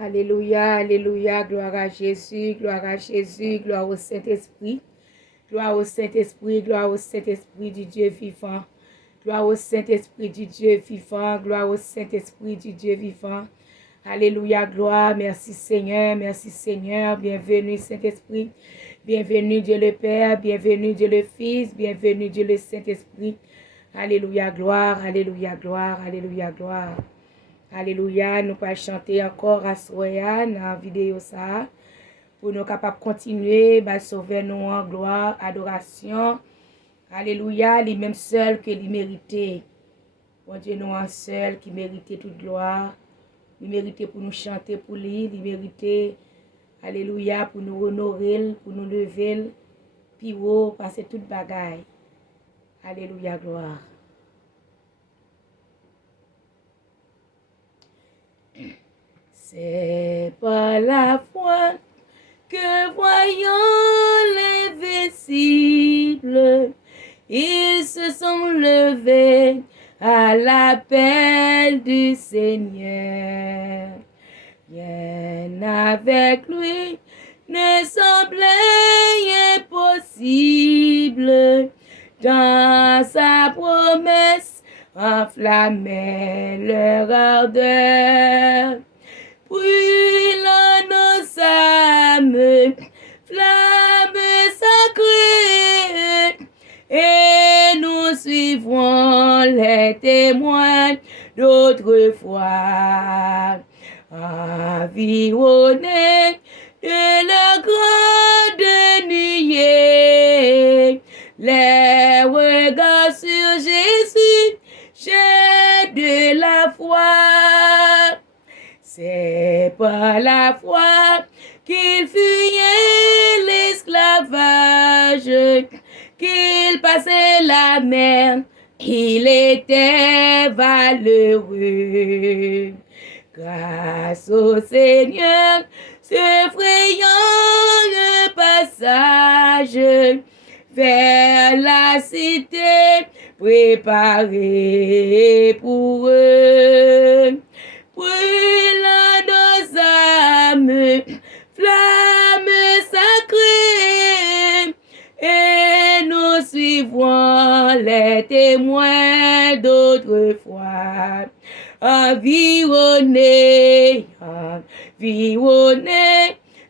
Alléluia, alléluia, gloire à Jésus, gloire au Saint-Esprit. Gloire au Saint-Esprit, gloire au Saint-Esprit du Dieu vivant. Gloire au Saint-Esprit du Dieu vivant, gloire au Saint-Esprit du Dieu vivant. Alléluia, gloire, merci Seigneur, bienvenue Saint-Esprit, bienvenue Dieu le Père, bienvenue Dieu le Fils, bienvenue Dieu le Saint-Esprit. Alléluia, gloire, alléluia, gloire, alléluia, gloire. Alléluia, nous allons chanter encore à Soya dans la vidéo ça, pour nous capables de continuer, sauver nous en gloire, adoration. Alléluia, les mêmes seuls que les mérités. Bon Dieu, nous en seul qui méritait toute gloire. Il méritait pour nous chanter pour lui, il méritait, alléluia, pour nous honorer, pour nous lever, puis passer toute bagaille. Alléluia, gloire. C'est par la foi que voyons l'invincible, ils se sont levés à l'appel du Seigneur. Rien avec lui ne semblait impossible. Dans sa promesse enflammait leur ardeur. Brûlant nos âmes, flamme sacrée, et nous suivrons les témoins d'autrefois, environnés de leur grande nuée. Les regards sur Jésus, chef de la foi. C'est par la foi qu'il fuyait l'esclavage, qu'il passait la mer, il était valeureux. Grâce au Seigneur, ce frayant passage vers la cité préparée pour eux. Brûlant nos âmes, flammes sacrées, et nous suivrons les témoins d'autrefois. Environnés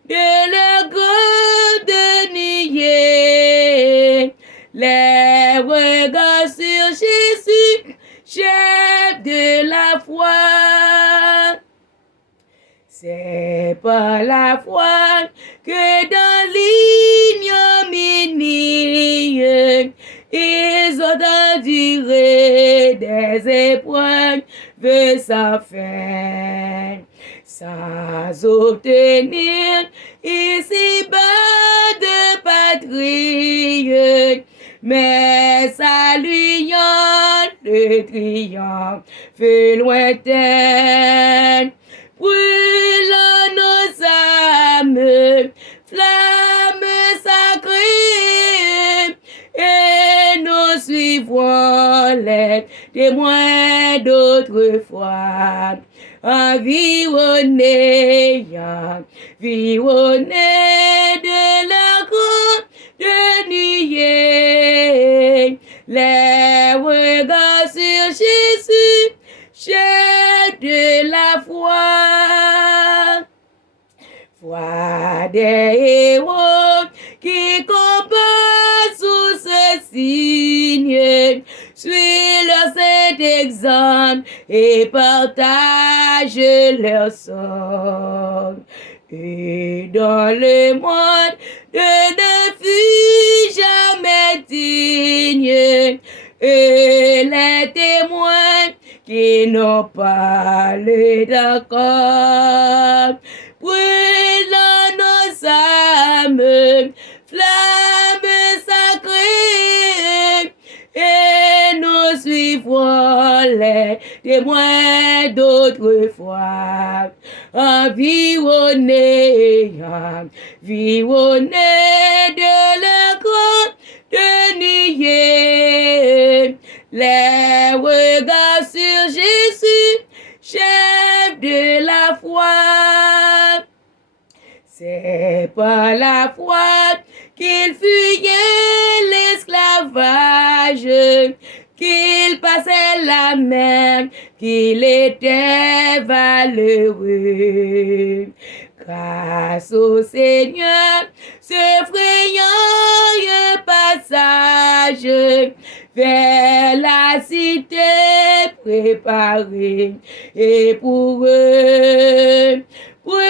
de leur grande nuée, les regards sur Jésus, chef de la foi. C'est par la foi que dans l'ignominie, ils ont enduré des épreuves sans fin, sans obtenir ici-bas de patrie, mais saluant le triomphe lointain. Brûlant nos âmes, flammes sacrées, et nous suivrons les témoins d'autrefois. Environnés de la grande nuée, les regards sur Jésus, chef de la foi. Foi des héros qui combattent sous ce signe, suivent leur saint exemple et partagent leur sort. Et dans le monde ne fut jamais digne, et les témoins qui n'ont parlé d'accord, brûlant nos âmes, flammes sacrées, et nous suivrons les témoins d'autrefois. Environnés de leur grande nuée, les regards sur Jésus, chef de la foi. C'est par la foi qu'il fuyait l'esclavage, qu'il passait la mer, qu'il était valeureux. Grâce au Seigneur, ce frayant passage vers la cité préparée et pour eux, brûlant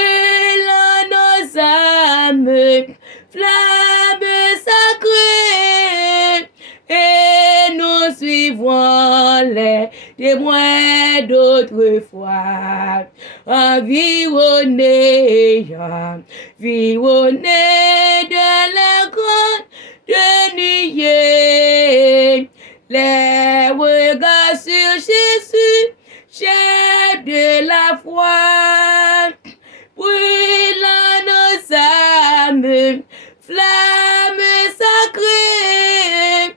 nos âmes, flammes sacrées, et nous suivons les témoins d'autrefois, environnés de la grande nuée, les regards sur Jésus, chef de la foi, brûlant nos âmes, flammes sacrées,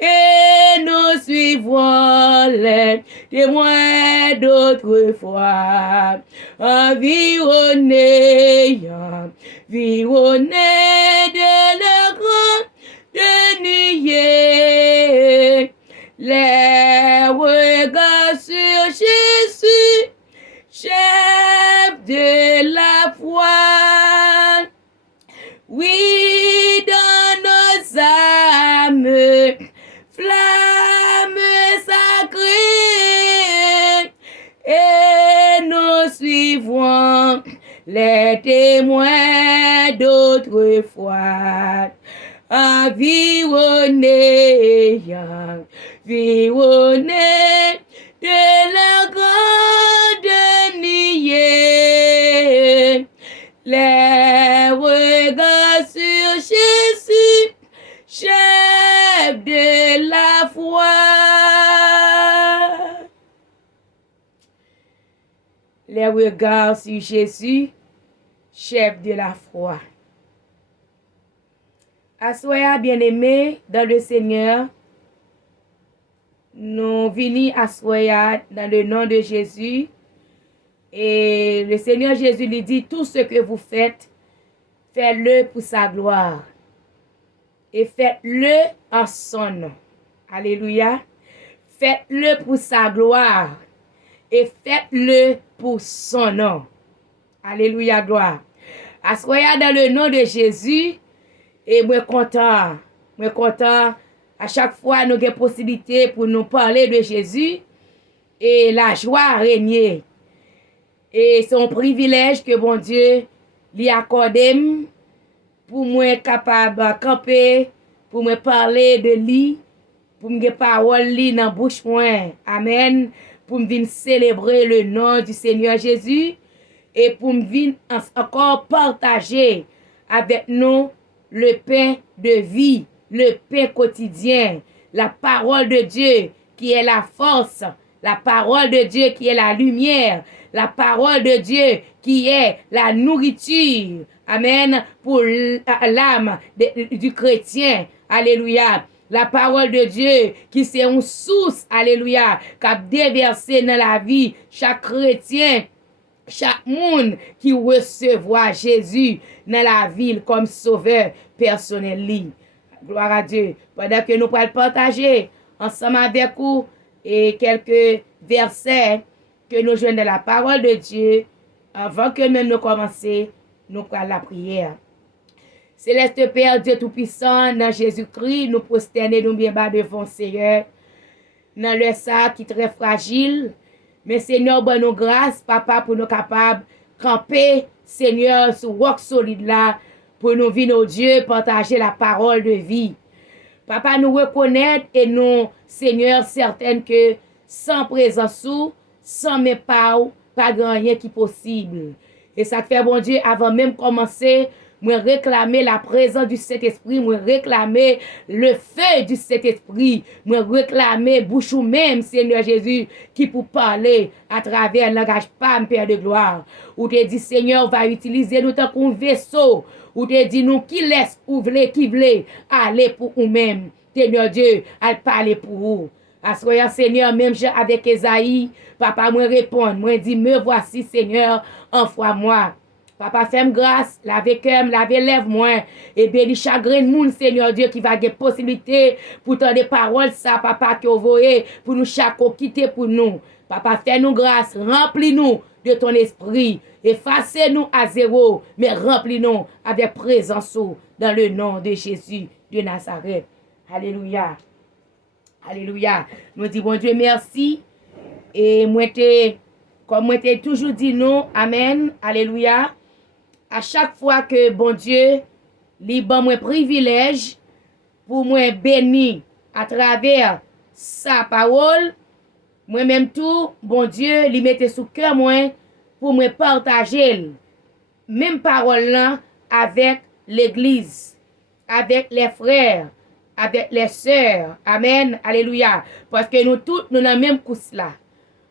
et nous suivons les témoins d'autrefois, environnés de leur grande nuée, les regards sur Jésus, chef de la foi. Oui, dans nos âmes, flammes sacrées, et nous suivons les témoins d'autrefois, environnés de la grande nuée, les regards sur Jésus, chef de la foi. Les regards sur Jésus, chef de la foi. Assoyez bien-aimés dans le Seigneur. Nous venons assoyez dans le nom de Jésus. Et le Seigneur Jésus lui dit, tout ce que vous faites, faites-le pour sa gloire. Et faites-le en son nom. Alléluia. Faites-le pour sa gloire. Et faites-le pour son nom. Alléluia, gloire. Assoyez dans le nom de Jésus. Et moi content. À chaque fois, nous avons possibilité pour nous parler de Jésus. Et la joie régner. Et c'est un privilège que bon Dieu lui accorde pour moi capable de camper, pour me parler de lui, pour me parole lui dans la bouche moi. Amen. Pour me venir célébrer le nom du Seigneur Jésus et pour me venir encore partager avec nous le pain de vie, le pain quotidien, la parole de Dieu qui est la force, la parole de Dieu qui est la lumière, la parole de Dieu qui est la nourriture. Amen. Pour l'âme du chrétien. Alléluia. La parole de Dieu qui c'est une source. Alléluia. Qui a déversé dans la vie chaque chrétien. Chaque monde qui recevra Jésus dans la ville comme sauveur personnel. Gloire à Dieu. Pendant que nous pourrons partager ensemble avec vous et quelques versets que nous jouons dans la parole de Dieu, avant que même nous commencions, nous prenons la prière. Céleste Père, Dieu Tout-Puissant, dans Jésus-Christ, nous prosternons nous bien bas devant le Seigneur, dans le sac qui est très fragile. Mais Seigneur, bonne nous grâce, Papa, pour nous capables de camper, Seigneur, sur roc solide là, pour nous venir au Dieu, partager la parole de vie. Papa, nous reconnaître et nous, Seigneur, certaines que sans présence, sans mes pas, pas grand rien qui possible. Et ça fait, bon Dieu, avant même commencer, moi réclamer la présence du Saint-Esprit, moi réclamer le feu du Saint-Esprit, moi réclamer bouche ou même, Seigneur Jésus, qui pour parler à travers le langage pas, Père de gloire. Ou te dit, Seigneur, va utiliser nous tant qu'un vaisseau, ou te dit nous qui laisse, ou voulez, qui voulez, aller pour nous-mêmes. Seigneur Dieu, à parler pour vous. Assoyez, Seigneur, même avec Esaïe, Papa, moi répond, moi dit, me voici, Seigneur, envoie-moi. Papa, fais-moi grâce, lave cœur, lave lèvres moi. Et bénis chagrin moun, Seigneur Dieu, qui va avoir possibilité pour tant des paroles, ça, papa, que vous voyez, pour nous chaque quitter pour nous. Papa, fais-nous grâce, remplis-nous de ton esprit. Effacez-nous à zéro, mais remplis-nous avec présence dans le nom de Jésus de Nazareth. Alléluia. Alléluia. Nous disons, bon Dieu, merci. Et moi, comme moi, t'ai toujours dit non, amen, alléluia. À chaque fois que bon Dieu, lui ban moi privilège pour moi béni à travers sa parole, moi-même tout, bon Dieu, lui mette sous cœur moi pour me partager même parole là avec l'église, avec les frères, avec les sœurs. Amen, alléluia. Parce que nous tous, nous avons même course là.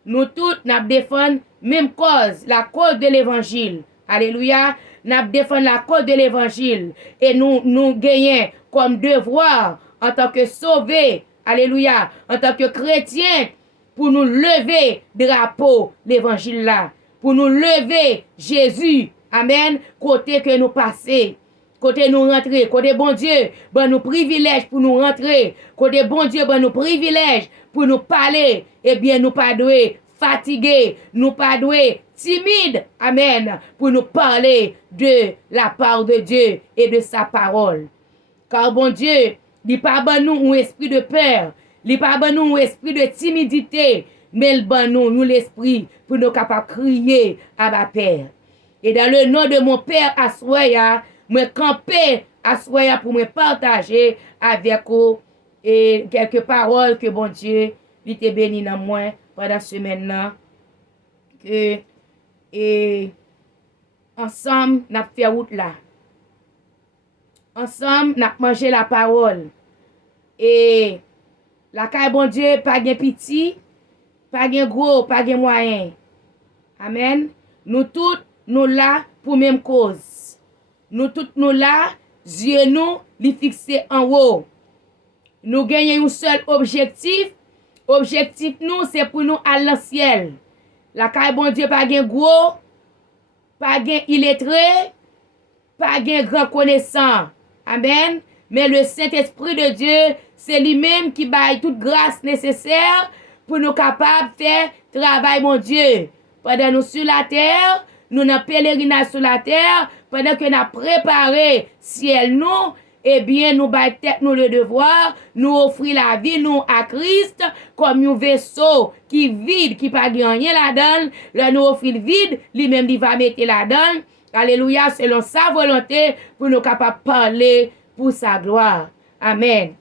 Nous tous, nous défendons même cause, la cause de l'évangile. Alléluia. Nous défendons la cause de l'évangile. Et nous gagnons comme devoir en tant que sauvés. Alléluia. En tant que chrétiens, pour nous lever drapeau l'évangile là. Pour nous lever Jésus. Amen. Côté que nous passons. Côté nous rentrer. Côté bon Dieu, ben nous privilèges pour nous rentrer. Côté bon Dieu, ben nous privilèges pour nous parler. Eh bien, nous pas doués fatigués. Nous pas doués timides. Amen. Pour nous parler de la part de Dieu et de sa parole. Car bon Dieu, il pas ban nous un esprit de peur. Il pas ban nous un esprit de timidité. Mais il ban nous l'esprit pour nous capables de crier à ma Père. Et dans le nom de mon Père Assoya, me camper Assoya pour me partager avec vous et quelques paroles que bon Dieu il te béni dans moi pendant ce semaine-là. Et ensemble, nous avons fait route là. Ensemble, nous avons mangé la parole. Et la caille bon Dieu, pas de petit, pas de gros, pas de moyen. Amen. Nous tous, nous là pour même cause. Nous tous, nous là, yeux nous, les fixés en haut. Nous gagnons un seul objectif. Objectif nous, c'est pour nous aller dans le ciel. La caille bon Dieu, pas de gros, pas de illettré, pas de grand connaissant. Amen. Mais le Saint-Esprit de Dieu, c'est lui-même qui baille toute grâce nécessaire pour nous capables de faire travail, mon Dieu. Pendant nous sur la terre, nous n'avons pèlerinage sur la terre, pendant que nous avons préparé ciel nous, eh bien, nous baillons tête nous le devoir, nous offrir la vie nous à Christ, comme un vaisseau qui vide, qui pas rien là-dedans, là nous offrir vide, lui-même il va mettre là-dedans. Alléluia, selon sa volonté, pour nous capables de parler pour sa gloire. Amen.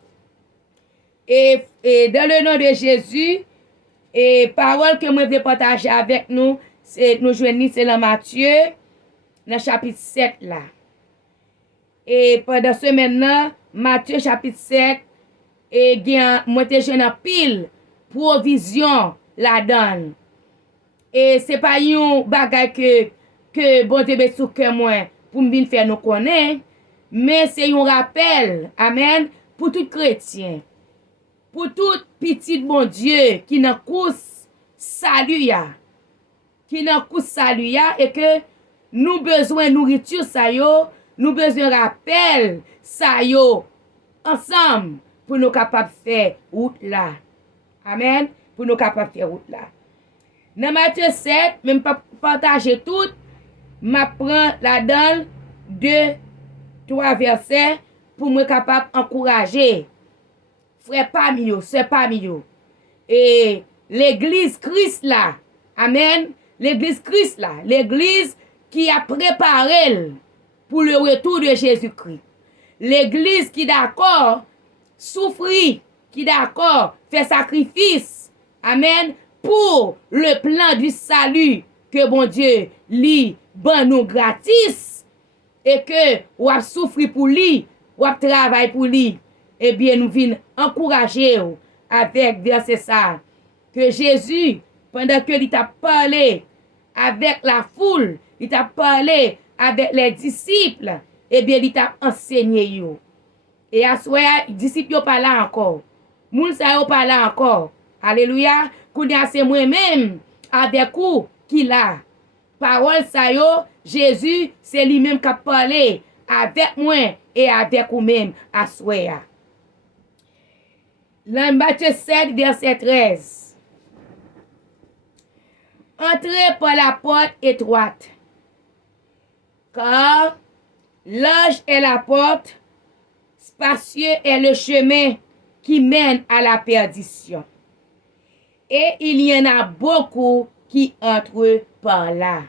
Et dans le nom de Jésus, et parole que moi vais partager avec nous, c'est nous joignons c'est dans Matthieu, dans chapitre 7 là. Et pendant ce maintenant, Matthieu chapitre 7, et bien, moi te jeune en pile provision là-dedans. Et c'est pas un bagage que bon Dieu met sous cœur moi pour me faire nous connaître, mais c'est un rappel, amen, pour tout chrétien, pour tout petit bon Dieu qui n'a course salut ya, et que nous besoin nourriture ça yo, nous besoin rappel ça yo ensemble pour nous capables faire route là. Amen, pour nous capables faire route là. Dans Matthieu 7, même pas partager tout, m'apprend là-dedans 2-3 versets pour me capable encourager frère parmi yo, sœur parmi yo. Et l'église Christ là, amen, l'église Christ là, l'église qui a préparé pour le retour de Jésus-Christ. L'église qui d'accord souffrir, qui d'accord fait sacrifice, amen, pour le plan du salut que bon Dieu lui ban nous gratis et que ou a souffrir pour lui, ou a travailler pour lui. Eh bien nous venons encourager avec verset ça que Jésus pendant que il t'a parlé avec la foule, il t'a parlé avec les disciples, eh bien il t'a enseigné yo. Et à soya disciples yo pas là encore. Moun sa yo pas là encore. Alléluia. Kounya c'est moi-même avec vous qui là. parole ça yo, Jésus, c'est lui-même qui a parlé avec moi et avec vous-même à soir. Dans Matthieu 7, verset 13. Entrez par la porte étroite, car large est la porte, spacieux est le chemin qui mène à la perdition. Et il y en a beaucoup qui entrent par là.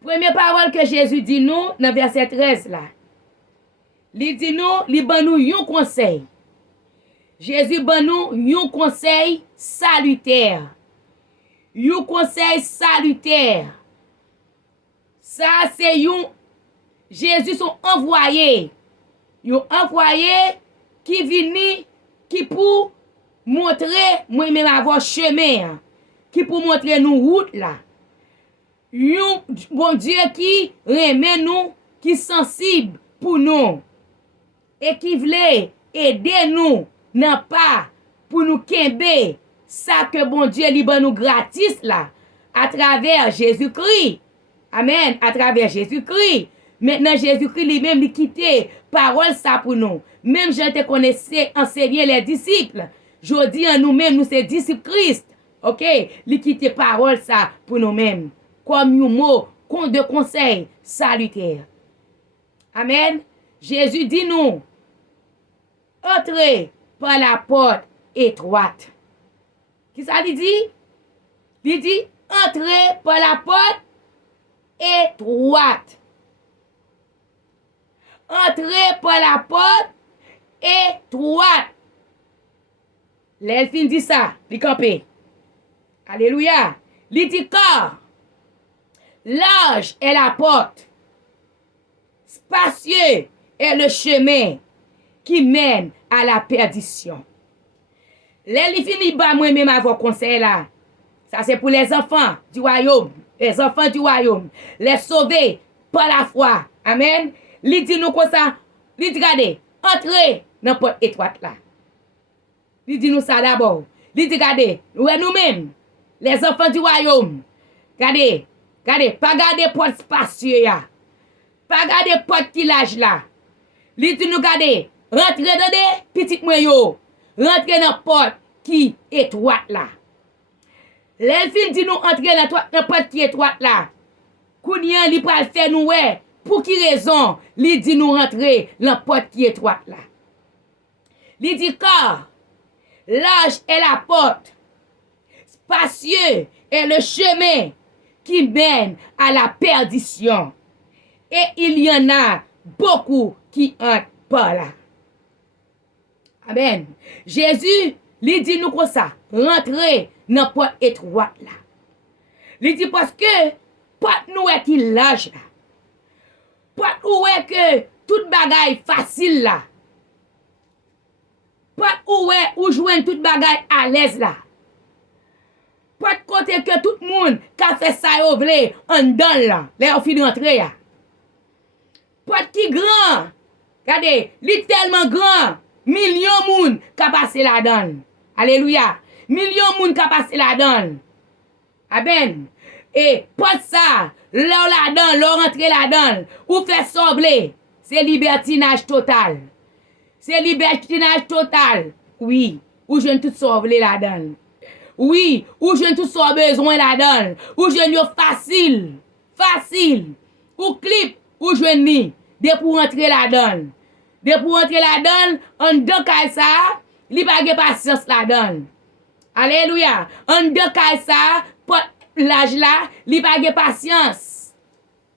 Première parole que Jésus dit nous dans verset 13 là. Il dit nous, il ban nous un conseil. Jésus ban nous un conseil salutaire. Un conseil salutaire. Ça c'est un Jésus son envoyé. Un envoyé qui vient qui pour montrer moi-même avoir chemin, qui pour montrer nous route là. Un bon Dieu qui remet nous, qui sensible pour nous et qui veut aider nous non pas pour nous kembe ça que bon Dieu libre nous gratis là à travers Jésus-Christ. Amen, à travers Jésus-Christ. Maintenant Jésus-Christ lui-même il quitté parole ça pour nous. Même je te connaissais enseigner les disciples. Je dis à nous-mêmes nous c'est disciples Christ. OK, il quitté parole ça pour nous-mêmes comme un mot de conseil salutaire. Amen. Jésus dit nous entrez par la porte étroite. Qui ça il dit? Il dit entrez par la porte étroite. Entrez par la porte étroite. L'elfine dit ça, il campé. Alléluia. Il dit car large est la porte, spacieux est le chemin qui mène à la perdition. L'elfine ba moi-même avoir conseil là. Ça c'est pour les enfants du royaume, les enfants du royaume, les sauvés par la foi. Amen. Il dit nous comme ça, il dit regardez, entrez dans la porte étroite là. Il dit nous ça d'abord. Il dit regardez, nous-mêmes, les enfants du royaume, regardez, pas garder porte spacieux là. Pas garder porte qui large là. Il dit nous regardez, rentrez dans des petites moyens, rentrez dans la porte qui étroite là. L'elfine dit nous entrer dans la porte qui étroite là. Kounyan li pral faire nous ouais. Pour qui raison? Li dit nous rentrer dans la porte qui étroite là. Li dit car large est la porte, spacieux est le chemin qui mène à la perdition. Et il y en a beaucoup qui entrent par là. Amen. Jésus, lui dit nous comme ça, rentrez dans la porte étroite là. Lui dit parce que porte nous est qui large là. Porte où est que toute bagaille facile là. Porte où est où joindre toute bagaille à l'aise là. Porte côté que tout le monde qui fait ça yo vle en dedans là, là on fin rentrer là. Porte qui grand. Regardez, li tellement grand, million moun qui passer là-dedans. Alléluia. Million moun qui passer là-dedans. Amen. Et porte ça, là-dedans, là rentrer là-dedans, ou faire sauver, c'est libertinage total. C'est libertinage total. Oui, ou je tout sauver là-dedans. Oui, ou je tout sauver besoin là-dedans. Ou je yo facile. Facile. Ou clip, ou je ni. De pour rentrer là-dedans. De pour rentrer là-dedans, en deux cas ça, li pa gen patience là-dedans. Alléluia. En deux cas ça, pour l'âge là, li pa gen patience.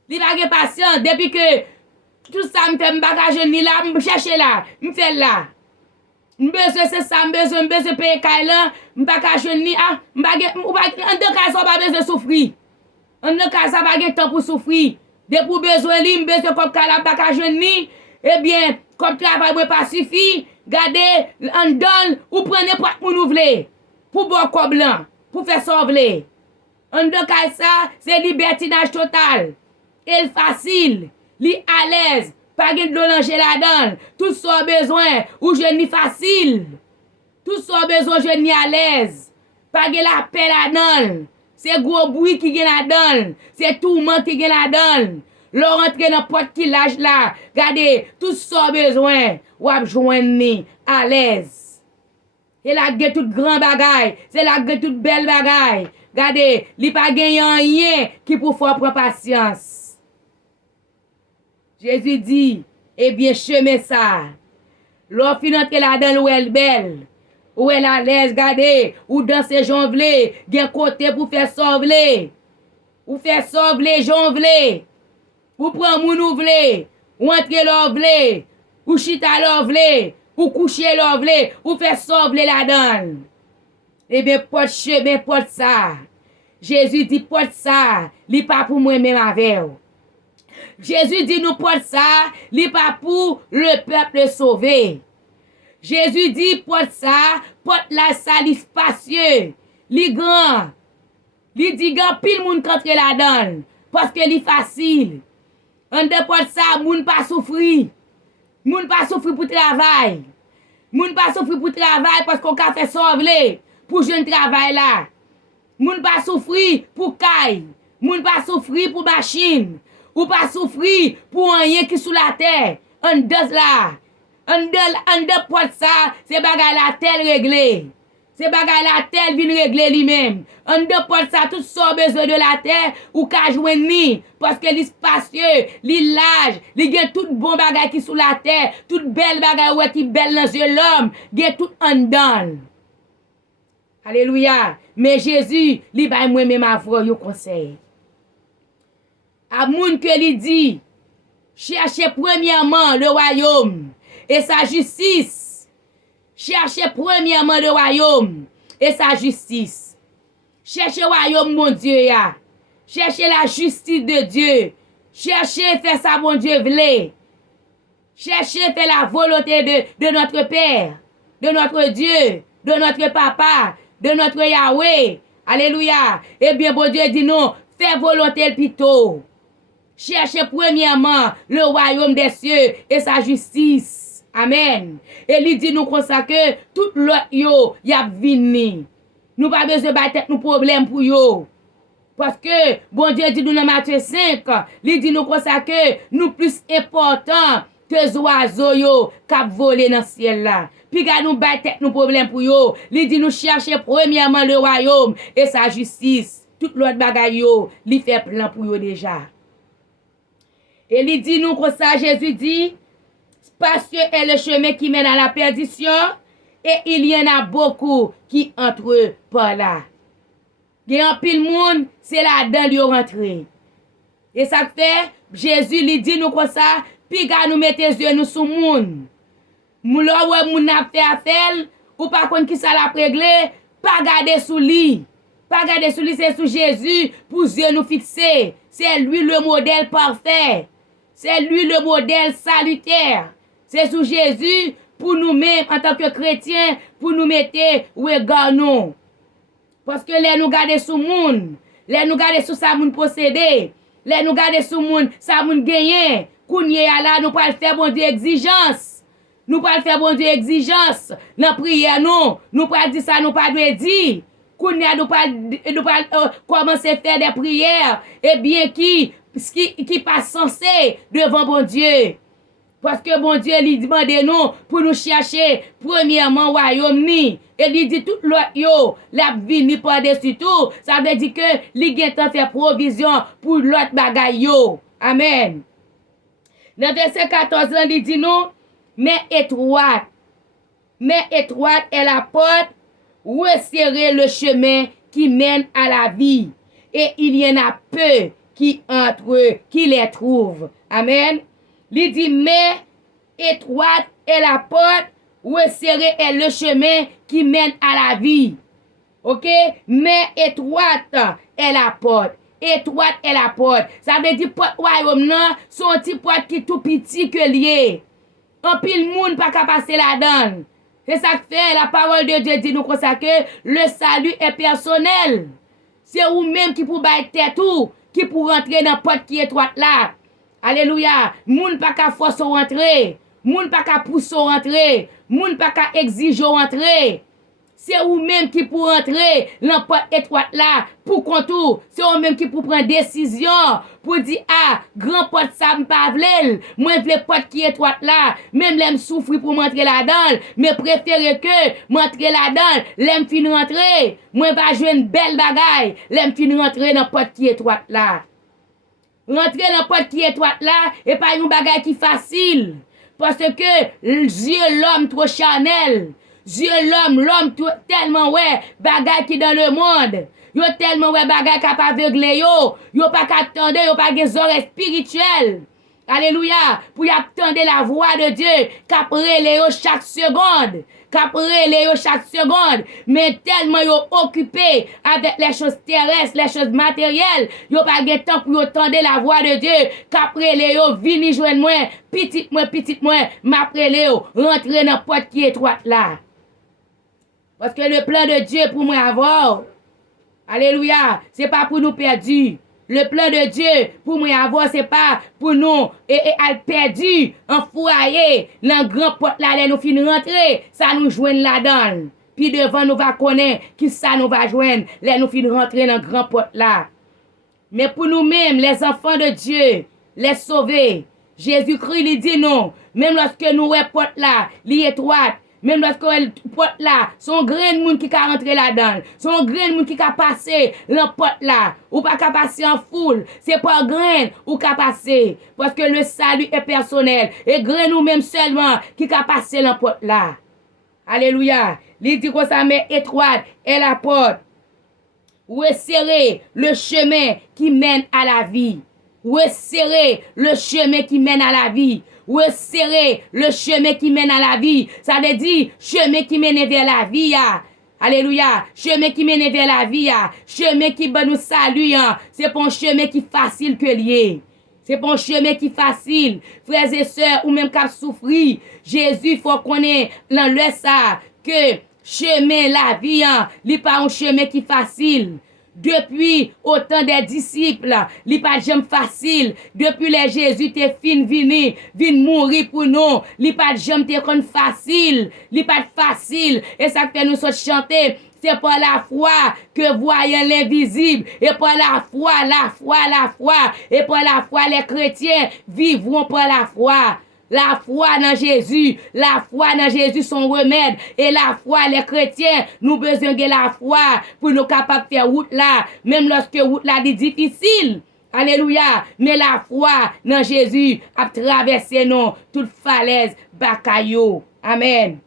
Li pa gen patience depuis que tout ça me fait m'bagage ni là, me chercher là, me fait là. M'besoin c'est ça, m'besoin payer kay là, m'bagage ni ah, m'bagage ou pas en deux cas ça pas besoin souffrir. En deux cas ça pas gen temps pour souffrir. De pour besoin li, m'besoin comme kala bagage ni, eh bien, comme travail pas suffit, gardez en donne ou prenez pas pour nous vle. Pour boire comme blanc, pour faire sauver. En deux cas ça, c'est libertinage total. Et facile, li à l'aise, pas de langer là-dedans. Tout ça besoin, ou je ni facile. Tout ça besoin, je ni à l'aise. Pas de la paix là-dedans. C'est gros bruit qui gen la donne. C'est tourment qui gen la donne. L'on rentre dans porte qui lâche là. Regardez, tout ça besoin. Ou ap joindre à l'aise. C'est la gen tout grand bagay. C'est la gen tout belle bagay. Regardez, li pa gen rien qui pour faire prendre patience. Jésus dit, eh bien, chemin ça. L'on fin entre la donne ou elle belle. Ou elle à l'aise, regardez, ou dans ses jonvlés, gen côté pour faire sauver. Ou faire sauver jonvlés. Ou prendre moun ou vle, ou entrer l'or vle, ou chita l'or vle, ou coucher l'or vle, ou faire sauver la donne. Eh bien, porte chemin, porte ça. Jésus dit porte ça, li pas pour moi même avec. Jésus dit nous porte ça, li pas pour le peuple sauvé. Jésus dit porte ça, porte la ça li spacieux, li grand. Li dit grand pile moun contre la donne parce que li facile. En de porte ça, moun pas souffrir. Moun pas souffrir pour travail. Moun pas souffrir pour travail parce qu'on a fait sauver pour jeune travail là. Moun pas souffrir pour caille. Moun pas souffrir pour machine. Ou pas souffrir pour rien qui sous la terre. En deux là. En de porte ça, c'est bagay la terre réglé. C'est bagay la terre vient régler lui-même. En de porte ça, tout ça besoin de la terre ou ka joindre ni. Parce que li spacieux, li large, li gen tout bon bagay qui sous la terre, tout belle bagay ouais qui belle dans yeux l'homme, gen tout en dedans. Alléluia. Mais Jésus, li bay moi même avoir yo conseil. A moun que li dit, cherchez premièrement le royaume et sa justice. Cherchez premièrement le royaume et sa justice. Cherchez le royaume, mon Dieu, ya. Cherchez la justice de Dieu. Cherchez faire ça, mon Dieu, vle. Cherchez faire la volonté de notre Père, de notre Dieu, de notre Papa, de notre Yahweh. Alléluia. Eh bien, bon Dieu dit non, fais volonté plutôt. Cherchez premièrement le royaume des cieux et sa justice. Amen. Et il dit nous comme ça que tout l'autre yo y a vini. Nous pas besoin de battre nos problèmes pour yo. Parce que bon Dieu dit nous dans Matthieu 5, il dit nous comme ça que nous plus important que les oiseaux yo qui volent dans le ciel là. Puis quand nous battre nos problèmes pour yo, il dit nous chercher premièrement le royaume et sa justice. Tout l'autre bagaille yo, il fait plan pour yo déjà. Et il dit nous comme ça, Jésus dit spacieux est le chemin qui mène à la perdition et il y en a beaucoup qui entrent par là. Il y a un pile monde, c'est là-dedans qui rentré. Et ça fait, Jésus lui dit nous comme ça, puis quand nous mettons les yeux nous sur le monde. Là où moun a fait affaire, ou par contre qui ça l'a réglé, pas garder sous lui. Pas garder sous lui, c'est sous Jésus pour yeux nous fixer. C'est lui le modèle parfait. C'est lui le modèle salutaire. C'est sous Jésus pour nous-mêmes, en tant que chrétiens, pour nous mettre regard nous. Parce que les nous garder sous le monde, les nous garder sous ça moun posséder, les nous garder sous le monde, ça moun gagner. Kounye là, nous pas faire bon Dieu exigence. Nous pas faire bon Dieu exigence. Dans prière nous pas dire ça, nous pas doit dire. Kounye nous pas commencer à faire des prières et bien qui pas censé devant bon Dieu. Parce que bon Dieu lui demande nous pour nous chercher premièrement royaume ni. Et lui dit tout l'autre yo, la vini par-dessus tout. Ça veut dire que li gen tan fait provision pour l'autre bagay yo. Amen. Dans verset 14, il dit nous, mais étroite est la porte, resserrez le chemin qui mène à la vie. Et il y en a peu qui entrent, qui les trouvent. Amen. Il dit, mais étroite est la porte, resserré est le chemin qui mène à la vie. Ok? Mais étroite est la porte. Étroite est la porte. Ça veut dire porte royaume non, son petit porte qui tout petit que lié. Un pile monde pas qu'à passer là-dedans. C'est ça que fait la parole de Dieu dit nous comme ça que le salut est personnel. C'est vous même qui pour battre tout, qui pour rentrer dans la porte qui est étroite là. Alléluia. Moun pas qu'à force rentrer. Moun pas qu'à pousser rentrer. Moun pas qu'à exiger rentrer. c'est vous-même qui pour entrer dans la porte étroite là, pour contour. C'est vous-même qui pour prendre décision, pour dire, ah, grand porte ça m'pas vle, moi vle porte qui étroite là, même l'aime souffrir pour m'entrer là-dedans, mais préférer que m'entrer là-dedans, l'aime fin rentrer, moi va jouer une belle bagaille, l'aime fin rentrer dans la porte qui étroite là. Rentrer dans la porte qui étroite là, et pas une bagaille qui facile. Parce que Dieu l'homme trop charnel. Dieu l'homme tellement ouais, bagaille qui dans le monde. Yo tellement ouais bagaille capable aveugler yo. Yo pas qu'attendre, yo pas des oreilles spirituelles. Alléluia. Pour y attendre la voix de Dieu. Qu'après yo chaque seconde. Chaque seconde, mais tellement yo occupé avec les choses terrestres, les choses matérielles, yo pas de temps pour entendre la voix de Dieu, qu'après yo vini joindre moi, petit moi, m'après yo, rentrer dans porte qui étroite là. Parce que le plan de Dieu pour moi avoir, alléluia, c'est pas pour nous perdre. Le plan de Dieu pour moi avoir, c'est pas pour nous et perdu en foyer, dans grand porte là, nous fin rentrer, ça nous joindre là-dedans. Puis devant nous va connaître qui ça nous va joindre, là nous fin rentrer dans grand porte là. Mais pour nous-mêmes, les enfants de Dieu, les sauvés, Jésus-Christ il dit non, même lorsque nous ouais porte là, li étroite, même lorsque porte là, son grain de monde qui ka rentrer là-dedans, son grain de monde qui ka passer dans porte là, ou pas ka passer en foule, c'est pas grain ou ka passer parce que le salut est personnel et grain nous même seulement qui ka passer dans porte là. Alléluia. Il dit que ça met étroite est la porte. Resserrez le chemin qui mène à la vie. Resserrez le chemin qui mène à la vie. Resserrez le chemin qui mène à la vie. Ça veut dire chemin qui mène vers la vie. Alléluia. Chemin qui mène vers la vie. Chemin qui va nous saluer. C'est pas un chemin qui facile que lié. C'est pas un chemin qui facile. Frères et sœurs, ou même qui souffrir. Jésus, faut qu'on ait dans le ça que chemin la vie, n'est pas un chemin qui facile. Depuis autant des disciples, li pas jamais facile. Depuis les Jésus te fin vini, vin mourir pour nous, li pas jamais te kon facile, li pas facile. Et ça fait nous chanter, c'est par la foi que voyons l'invisible, et par la foi, et par la foi les chrétiens vivront par la foi. La foi dans Jésus son remède. Et la foi, les chrétiens, nous besoin de la foi pour nous capables de faire route là. Même lorsque route là est difficile. Alléluia. Mais la foi dans Jésus a traversé nous toute falaise, bakayo. Amen.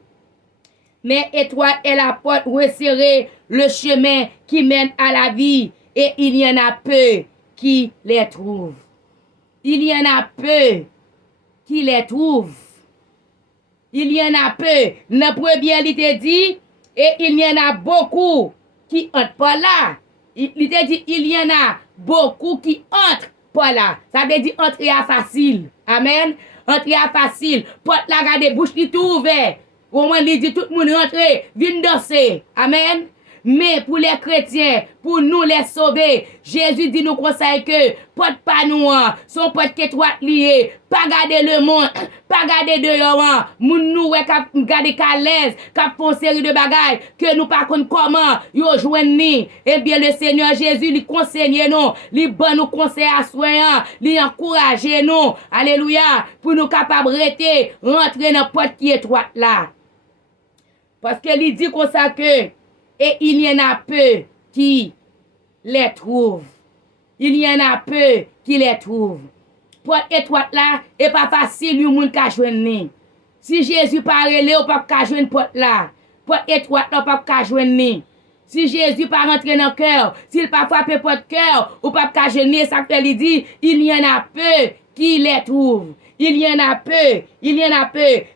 Mais étroite est la porte, resserrez le chemin qui mène à la vie. Et il y en a peu qui les trouvent. Il y en a peu qui les trouve. Il y en a peu. Le premier, il te dit, et il y en a beaucoup qui entrent par là. Il te dit, il y en a beaucoup qui entrent par là. Ça veut dire entrer à facile. Amen. Entrer à facile. Porte la garde, bouche qui tout ouvert. Au moins, il dit tout le monde rentre, viens danser. Amen. Mais pour les chrétiens, pour nous les sauver, Jésus dit nous conseille que porte pas nous, son porte étroite lié, pas garder le monde, pas garder dehors, moun nous ouais k'ap garder qu'à l'aise, k'ap font série de bagailles que nous pas connait comment yo joindre ni. Eh bien le Seigneur Jésus lui conseille nous, lui bon nous conseil à soin, lui encourager nous. Alléluia, pour nous capable rester rentrer dans porte qui étroite là. Parce que il dit comme ça que et il y en a peu qui les trouvent. Il y en a peu qui les trouvent. Porte étroite là, et pas facile, yon moun ka joindre. Si Jésus parle, ou pas ka joindre porte là. Porte étroite là, pas ka joindre. Si Jésus pas rentrer dans le cœur, s'il pas frapper porte cœur, ou pas ka joindre, ça fait lui dit, il y en a peu qui les trouvent. Il y en a peu,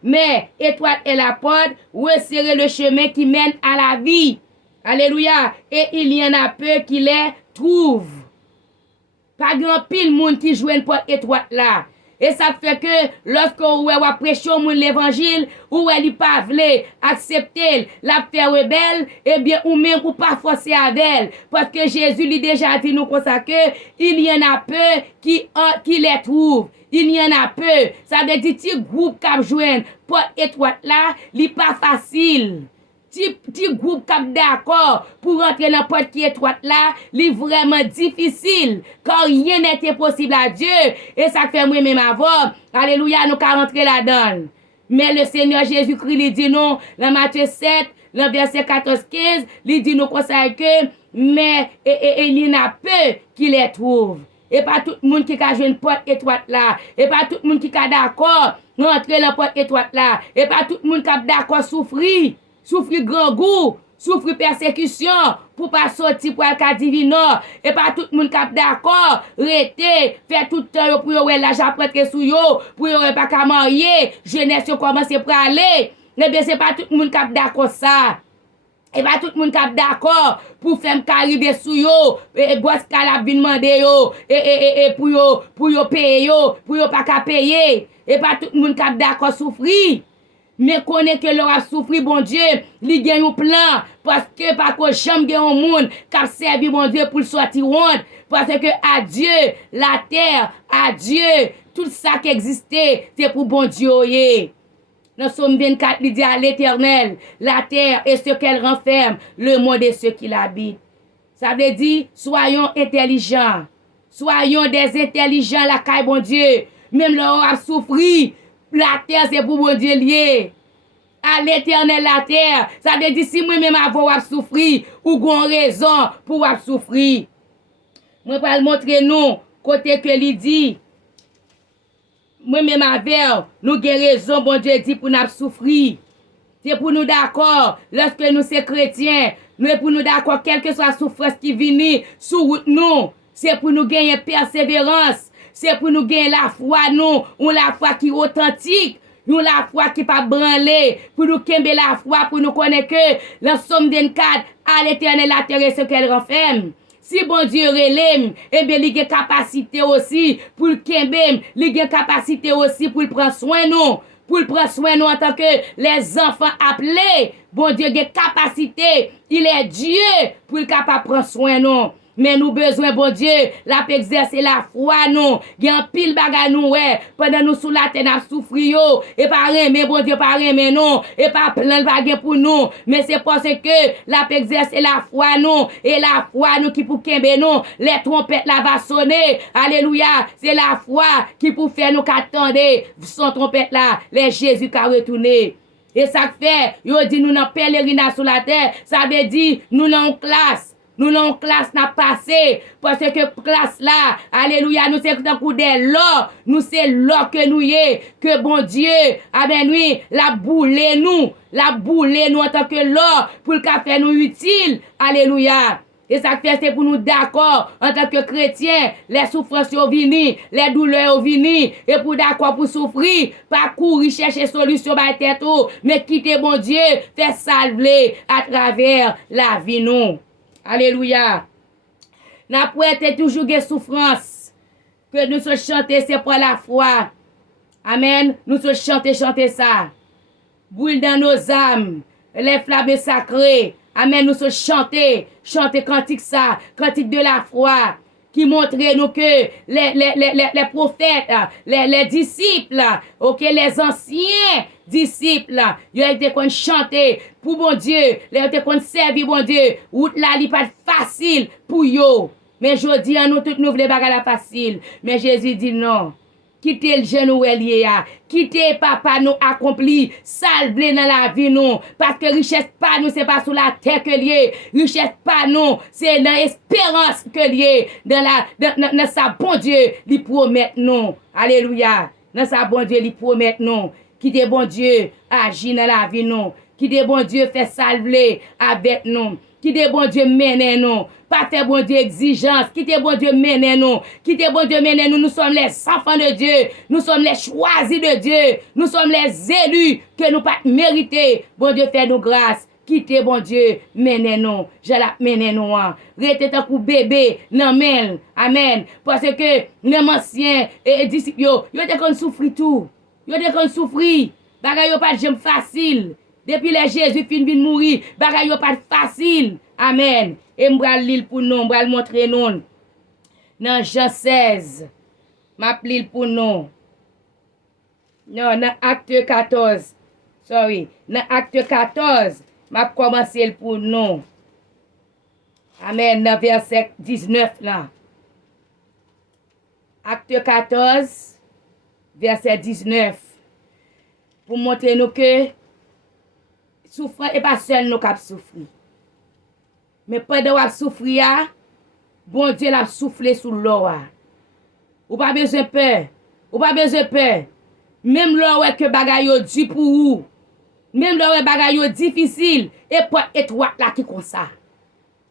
mais étroite est la porte, resserrez le chemin qui mène à la vie. Alléluia. Et il y en a peu qui les trouvent. Pas grand pile monde qui joue une porte étroite là. Et ça fait que lorsque vous prêchez au monde l'évangile, ou elle pas vle accepter la faire rebelle, eh bien ou même ou pas forcer avec elle. Parce que Jésus lui déjà dit nous comme ça que il y en a peu qui les trouvent. Il y en a peu. Ça veut dire petit groupe qui joue porte étroite là, li pas facile. Petit groupe cap d'accord pour rentrer dans la porte qui est étroite là, c'est vraiment difficile. Quand rien n'était possible à Dieu. Et ça fait moi-même avant. Alléluia, nous qu'à rentrer là-dedans. Mais le Seigneur Jésus-Christ lui dit non, dans Matthieu 7, dans verset 14-15, il dit nous comme ça que, mais il y en a peu qui les trouvent. Et pas tout le monde qui a joué une porte étroite là. Et pas tout le monde qui a d'accord rentrer dans la porte étroite là. Et pas tout le monde qui a d'accord souffrir grand goût, souffrir persécution pour pas sortir pour le cas divin. Et pas tout le monde qui a d'accord rester, faire tout le temps pour y l'argent prêtre sous yo, pour y pas qu'à marier, jeunesse commence pour aller. Mais bien c'est pas tout le monde qui a d'accord ça. Et pas tout le monde qui est d'accord pour faire arriver sous yo, et gosse qui a demander yo, et pour yo payer yo, pour yo pas qu'à payer. Et pas tout le monde qui est d'accord souffrir. Mais connaît que leur a souffri, bon Dieu, li gen un plan, parce que pas que jamais gen un monde qui a servi bon Dieu pour le sortir honte, parce que à Dieu, la terre, à Dieu, tout ça qui existait, c'est pour bon Dieu. Dans Somme 24, il dit à l'Éternel, la terre et ce qu'elle renferme, le monde et ceux qui l'habitent. Ça veut dire, soyons intelligents. Soyons des intelligents, la caille, bon Dieu. Même leur a souffri, la terre, c'est pour bon Dieu lié. À l'Éternel, la terre. Ça veut dire, si moi-même avoir souffri, ou gon raison pour souffrir. Moi, je vais montrer nous, côté que il dit, moi-même avec, nous avons raison, bon Dieu dit, pour nous souffrir. C'est pour nous d'accord, lorsque nous sommes chrétiens, nous pour nous d'accord, quelle que soit la souffrance qui vient sur nous, c'est pour nous gagner persévérance, c'est pour nous gagner la foi, nous, ou la foi qui est authentique, nous la foi qui pas branlée, pour nous kembe la foi, pour nous connaître que la Somme 24, à l'Éternel, la terre et ce qu'elle renferme. Si bon Dieu relève, eh bien, il a capacité aussi pour le kembe, il a capacité aussi pour le prendre soin nous. Pour le prendre soin nous en tant que les enfants appelés. Bon Dieu a capacité, il est Dieu pour le capable prendre soin nous. Mais nous besoin, bon Dieu, la exercer la foi, nous. Il y a un pile bagay nous, ouais. Pendant nous sous la terre, nous souffrons, et pas rien, mais bon Dieu, pas rien, mais non. Et pas plein de bagay pour nous. Mais c'est parce que la exercer la foi, nous. Et la foi, nous, qui pour kembe nous. Les trompettes, là, va sonner. Alléluia. C'est la foi qui pour faire nous qu'attendre. Son trompette, là, les Jésus qui a retourné. Et ça fait, yo dit nous n'en pèlerinage sur la terre. Ça veut dire, nous n'en classe. Nous l'on classe n'a passé parce que classe là, alléluia, nous c'est un coup de l'eau, nous c'est l'eau que nous y est, que bon Dieu, ah ben oui, la boule nous en tant que l'eau pour le faire nous utile, alléluia. Et ça fait c'est pour nous d'accord en tant que chrétiens, les souffrances sont venues, les douleurs sont venues, et pour d'accord pour souffrir, pas courir chercher solution par tête, mais quitter bon Dieu, faire salver à travers la vie nous. Alléluia. N'a pas été toujours des souffrances. Que nous sommes chanter, c'est pour la foi. Amen. Nous sommes chanter ça. Brûle dans nos âmes. Les flammes sacrées. Amen. Nous sommes chanter cantique ça. Cantique de la foi. Qui montre nous que les prophètes, les disciples, ok, les anciens disciples, ils ont été qu'on chanter pour bon Dieu, ils ont été qu'on servir bon Dieu. Route là, il pas facile pour eux. Mais je dis à nous toutes nous voulons bagarre facile. Mais Jésus dit non. Quittez le genou lié, quittez papa nous accompli, salve dans la vie nous, parce que richesse pas nous c'est pas sur la terre que lié, richesse pas nous c'est dans l'espérance que lié, dans sa bon Dieu, lui promet nous, alléluia, dans sa bon Dieu, lui promet nous, quittez bon Dieu, agir dans la vie nous, quittez bon Dieu, fait salver avec nous, quittez bon Dieu, mener nous. Pas faire bon Dieu exigence, quittez bon Dieu mener nous, quittez bon Dieu mener nous, nous sommes les enfants de Dieu, nous sommes les choisis de Dieu, nous sommes les élus que nous pas mériter. Bon Dieu fait nous grâce, quittez bon Dieu mener nous, je la mener nous. Restez un coup bébé, non amen, parce que les anciens et disciples, yo te kon souffri tout, yo te kon souffri, bagay yo pas jamais facile. Depuis les Jésus fin vin mourir, bagay yo pas facile. Amen. Et m'bral lire pour nous, m'bral montrer nous. Dans Jean 16, m'a lire pour nous. Non, dans Acte 14. Sorry, dans Acte 14, M'a commencé pour nous. Amen. Dans verset 19 là. Acte 14, verset 19. Pour montrer nous que souffrance n'est pas seul nous qui souffrir. Mais pendant qu'on souffrir, bon Dieu l'a soufflé sous l'eau. Ou pas besoin de peur. Ou pas besoin de peur. Même l'eau que bagay yo di pour vous. Même l'eau bagay yo difficile. Et pas étroite là qui comme ça.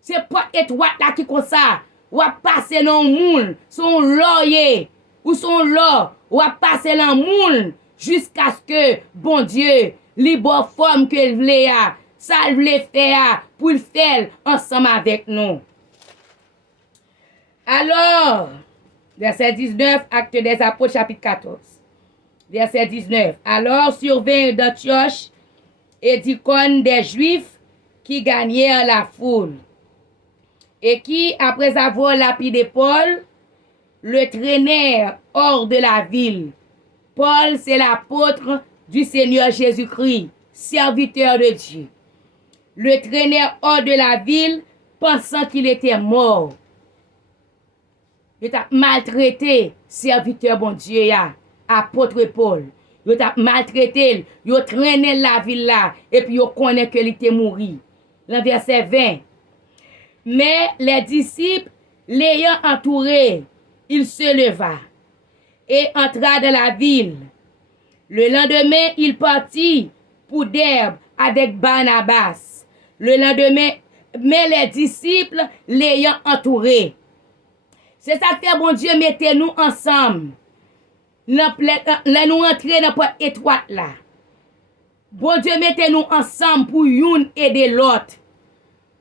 C'est pas étroite là qui comme ça. Ou a passer dans le moule. Son l'oyer. Ou son l'eau. Ou a passer dans le moule. Jusqu'à ce que, bon Dieu, li bon forme que le vle a. Ça le vle faire pour le faire ensemble avec nous. Alors, verset 19, Acte des Apôtres, chapitre 14. Verset 19. Alors survint d'Antioche et d'Icône des Juifs qui gagnèrent la foule et qui, après avoir lapidé Paul, le traînèrent hors de la ville. Paul, c'est l'apôtre du Seigneur Jésus-Christ, serviteur de Dieu. Le traînèrent hors de la ville, pensant qu'il était mort. Il t'a maltraité, serviteur bon Dieu, apôtre Paul. Il t'a maltraité, il traîné la ville là, et puis il connaît qu'il était mort. Dans verset 20. Mais les disciples, l'ayant entouré, il se leva et entra dans la ville. Le lendemain, il partit pour Derbe avec Barnabas. Le lendemain, mais les disciples l'ayant entouré. C'est ça que bon Dieu mettez-nous ensemble. Là nous entrer dans la étroite là. Bon Dieu mettez-nous ensemble pour une aider l'autre.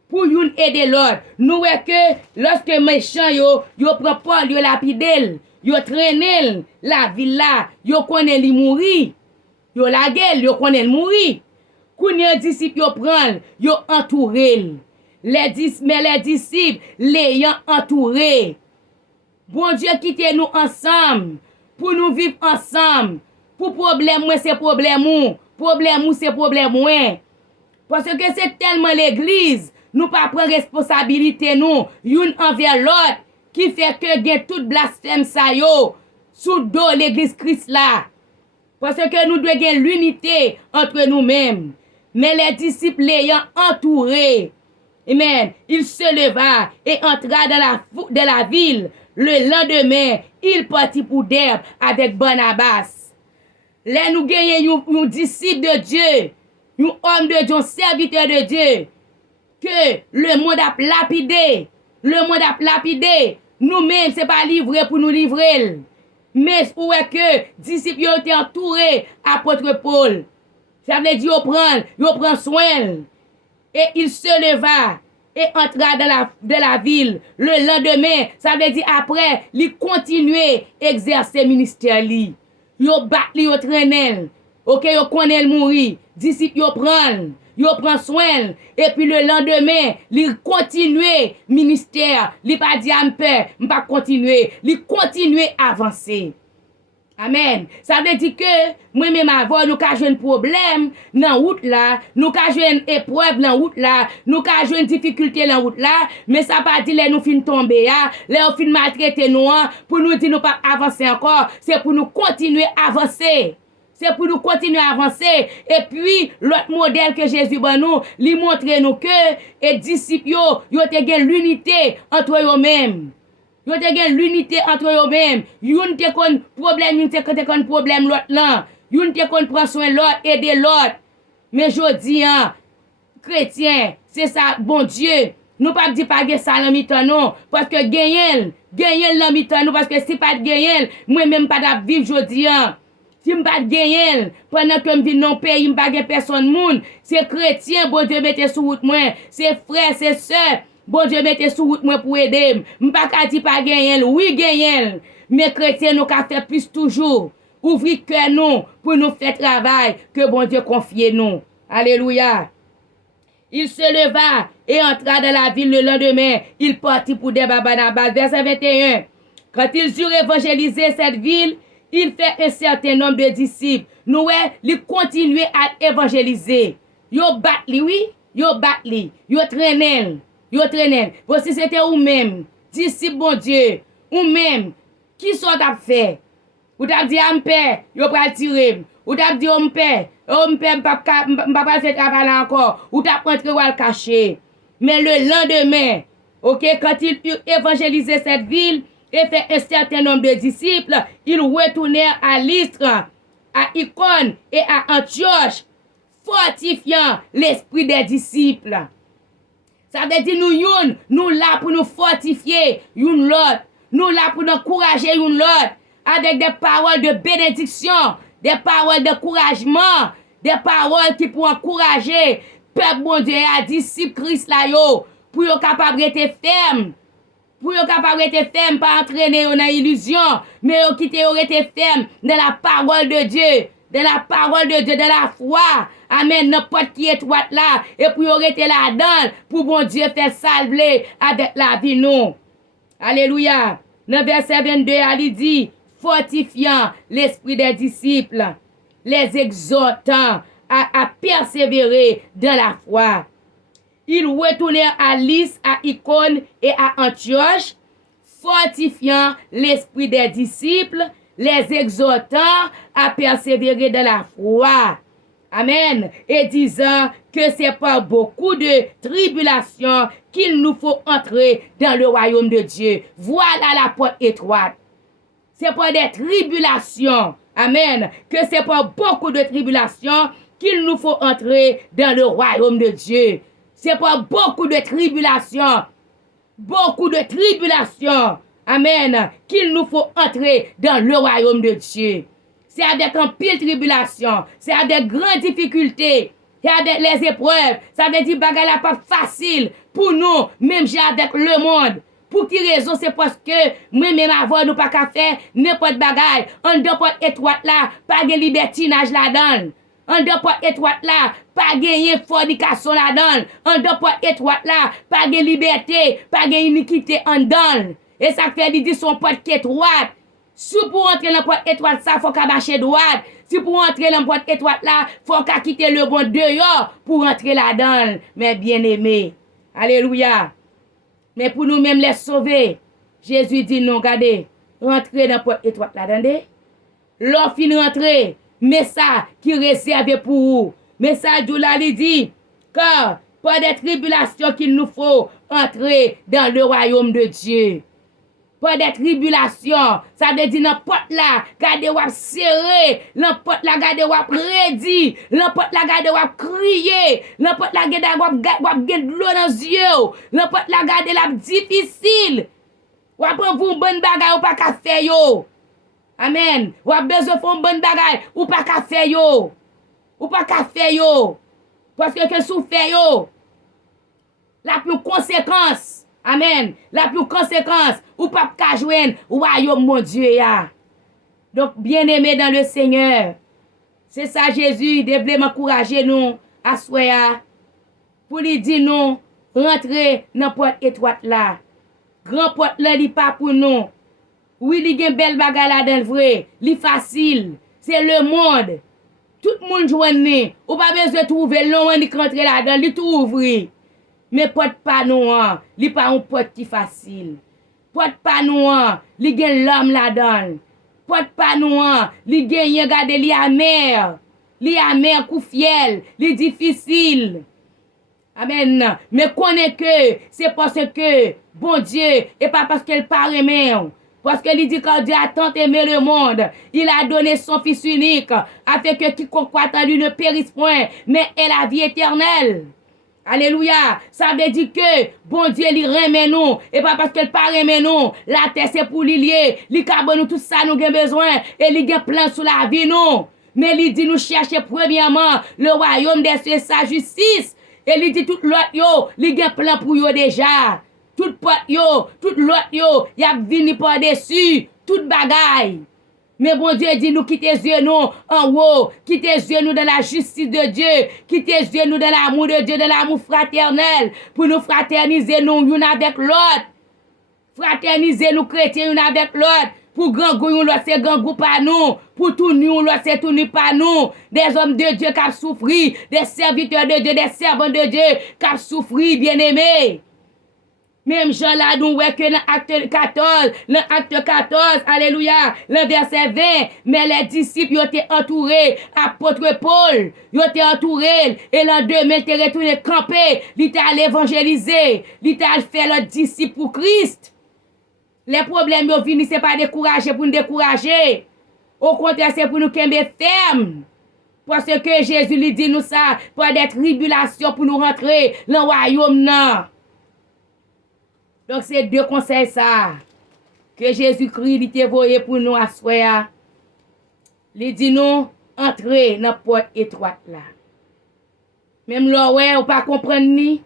Pour une aider l'autre. Nous voyons que lorsque méchant yo prend Paul, yo lapidel, yo traînel la ville là, yo connaît li mourir. Yo la gueule, yo connaît mourir. Kounye disciples yo prend, yo entouré. Mais les disciples l'ayant entouré. Bon Dieu quitte nous ensemble pour nous vivre ensemble. Pour problème moi c'est problème ou, problème ou c'est problème moi. Parce que c'est tellement l'église, nous pas prendre responsabilité nous, une envers l'autre qui fait que gen tout blasphème ça yo sous dos l'église Christ là. Parce que nous devons gagner l'unité entre nous-mêmes. Mais les disciples l'ayant entouré, amen, il se leva et entra dans la ville. Le lendemain, il partit pour Derbe avec Barnabas. Là, nous gagnons un disciple de Dieu, un homme de Dieu, un serviteur de Dieu, que le monde a lapidé. Le monde a lapidé. Nous-mêmes, ce n'est pas livré pour nous livrer. Mais où est que disciples ont été entourés, apôtre Paul. Ça veut dire qu'il prend soin. Et il se leva et entra dans la ville. Le lendemain, ça veut dire après, il continuait à exercer ministère. Il bat, il traîne. Ok, il connaît mourir. Disciples, il prend soin. Et puis le lendemain, il continuait ministère. Il pas dit à m'peur, pas continuer. Il continuait à avancer. Amen. Ça veut dire que moi-même avant, nous avons un problème dans la route là, nous avons une épreuve dans la route là, nous avons une difficulté dans la route là, mais ça ne veut pas dire que nous finissons tomber, nous finissons maltraiter nous, pour nous dire que nous ne pouvons pas avancer encore, c'est pour nous continuer à avancer. C'est pour nous continuer à avancer. Et puis, l'autre modèle que Jésus va nous, lui montrer nous que les disciples, ils ont l'unité entre eux-mêmes. Ils ont l'unité entre eux-mêmes. Ils ont un problème, ils ont un problème l'autre là. Ils ont un prendre soin l'autre, aider l'autre. Mais je dis, chrétien, c'est ça, bon Dieu. Nous ne pouvons pas dire pas ça dans mi-temps, non. Parce que gagner dans mi-temps, parce que si pas de gagner, moi-même pas de vivre, je dis, si je ne pas gagner, pendant que je vis dans le pays, je ne pas personne monde, c'est chrétien, bon Dieu mette sous route moi, c'est frère, c'est soeur, bon Dieu mette sous route moi pour aider. Je ne pas dire pas gagner, oui gagner, mais chrétien nous avons fait plus toujours. Ouvrir cœur nous pour nous faire travail que bon Dieu confie nous. Alléluia. Il se leva et entra dans la ville le lendemain. Il partit pour des Barnabas. Verset 21. Quand ils eurent évangélisé cette ville, il fait un certain nombre de disciples. Nous, ils continuent à évangéliser. Ils battent, oui. yo bat li, yo traînel. Bon, si c'était ou même, disciple bon Dieu, ou même, qui sont à faire? Ou t'a dit à m'père, yo pral tirer. Ou t'a dit m'père, m'pa faire travail encore. Ou t'a rentré ou al cacher. Mais le lendemain, ok, quand il eut évangélisé cette ville et fait un certain nombre de disciples, ils retournèrent à Lystre, à Icône et à Antioche, fortifiant l'esprit des disciples. Ça veut dire nous là pour nous fortifier une l'autre. Nous là pour nous encourager une l'autre avec des paroles de bénédiction, des paroles d'encouragement, des paroles qui pour encourager peuple bon Dieu et disciples Christ là yo pour être capable d'être ferme. Pour être capable d'être ferme, pas entraîner dans l'illusion, mais quitter être ferme dans la parole de Dieu, dans la parole de Dieu, dans la foi. Amen, n'importe qui est droite là, et pour rester là-dedans, pour bon Dieu faire salver avec la vie nous. Alléluia. Dans verset 22, il dit, fortifiant l'esprit des disciples, les exhortant à persévérer dans la foi. Ils retournèrent à Lys, à Icône et à Antioche, fortifiant l'esprit des disciples, les exhortant à persévérer dans la foi. Amen. Et disant que c'est par beaucoup de tribulations qu'il nous faut entrer dans le royaume de Dieu. Voilà la porte étroite. C'est par des tribulations. Amen. Que c'est par beaucoup de tribulations qu'il nous faut entrer dans le royaume de Dieu. C'est par beaucoup de tribulations. Beaucoup de tribulations. Amen. Qu'il nous faut entrer dans le royaume de Dieu. C'est avec un pile tribulation, c'est avec grandes difficultés, c'est avec les épreuves. Ça veut dire que la pas facile pour nous, même j'ai avec le monde. Pour qui raison? C'est parce que moi-même avant nous pas qu'à faire n'importe bagaille. En deux portes étroites là, pas de libertinage là-dedans. En deux portes étroites là, pas de fornication là-dedans. En deux portes étroites là, pas de liberté, pas de iniquité en dedans. Et ça fait dire son porte étroite. Si pour entrer dans la porte étroite, ça, faut qu'à marcher droite. Si pour entrer dans la porte étroite là, faut qu'à quitter le bon dehors pour entrer là-dedans. Mais bien aimé. Alléluia. Mais pour nous-mêmes les sauver, Jésus dit non, regardez, rentrez dans la porte étroite là-dedans. L'offre fin rentrer, mais ça qui réservé pour vous. Mais ça, Dieu là, il dit, car pas des tribulations qu'il nous faut entrer dans le royaume de Dieu. Pas des tribulations, ça veut dire n'importe là, gardez ou serré, n'importe là, gardez ou prédit, n'importe là, gardez ou crier, n'importe là, gardez de l'eau dans les yeux, n'importe là, gardez la difficile. Ou après vous bonne bagaille ou pas qu'à faire yo. Amen. Ou a besoin de faire bonne bagaille ou pas qu'à faire yo. Ou pas qu'à faire yo. Parce que sous fait yo, la plus conséquence. Amen. La plus conséquence, ou pas qu'à joindre, royaume mon Dieu ya. Donc, bien aimé dans le Seigneur, c'est ça Jésus, il devait m'encourager nous à soya. Pour lui dire nous, rentrer dans la porte étroite là. Grand porte là, il pas pour nous. Oui, il y a une belle bagarre là dans le vrai. Il facile. C'est le monde. Tout le monde joigne. Ou pas besoin de trouver long, il rentrer là-dedans, il tout ouvrir. Mais porte pas noir, li pas un porte qui facile. Porte pas noir, li gen l'homme là-dedans. Porte pas noir, li gen regarde li amer. Li amer kou fiel, li difficile. Amen. Mais connaît que c'est parce que bon Dieu et pas parce qu'elle parle même. Parce que il dit que Dieu a tant aimé le monde, il a donné son Fils unique, afin que quiconque croit en lui ne périsse point, mais ait la vie éternelle. Alléluia. Ça veut dire que bon Dieu lui remet nous. Et pas parce qu'elle pas remet nous. La terre c'est pour lui lier. Lui carbone nous tout ça nous avons besoin. Et lui a plein sur la vie nous. Mais il dit nous chercher premièrement le royaume des cieux et sa justice. Et il dit tout l'autre yo. Lui a plein pour yo déjà. Tout pot yo. Tout l'autre yo. Y a vini par dessus. Tout bagaille. Mais bon Dieu dit nous quitter yeux nous en haut, quitter yeux nous dans la justice de Dieu, quitter yeux nous dans l'amour de Dieu, dans l'amour fraternel, pour nous fraterniser nous une avec l'autre. Fraterniser nous chrétiens une avec l'autre, Pour grand goût, l'autre c'est grand goût pas nous. Pour tout nu, l'autre c'est tout nu pas nous. Des hommes de Dieu qui ont souffert, des serviteurs de Dieu, des servants de Dieu qui ont souffert, bien-aimés. Même Jean là, nous voyons que dans acte 14, alléluia, le verset 20, mais les disciples ont été entourés, apôtre Paul, ils ont été entourés, et l'an 2, il était retourné camper, il était allé évangéliser, il était allé faire le disciple pour Christ. Les problèmes sont venus, ce n'est pas décourager pour nous décourager. Au contraire, c'est pour nous camper ferme. Parce que Jésus lui dit nous ça, pour des tribulations pour nous rentrer dans le royaume. Non. Donc, c'est deux conseils ça. Que Jésus-Christ il t'a voyé pour nous asseoir. Il dit nous, entrez dans la porte étroite là. Même là, ouais, on pas comprendre ni.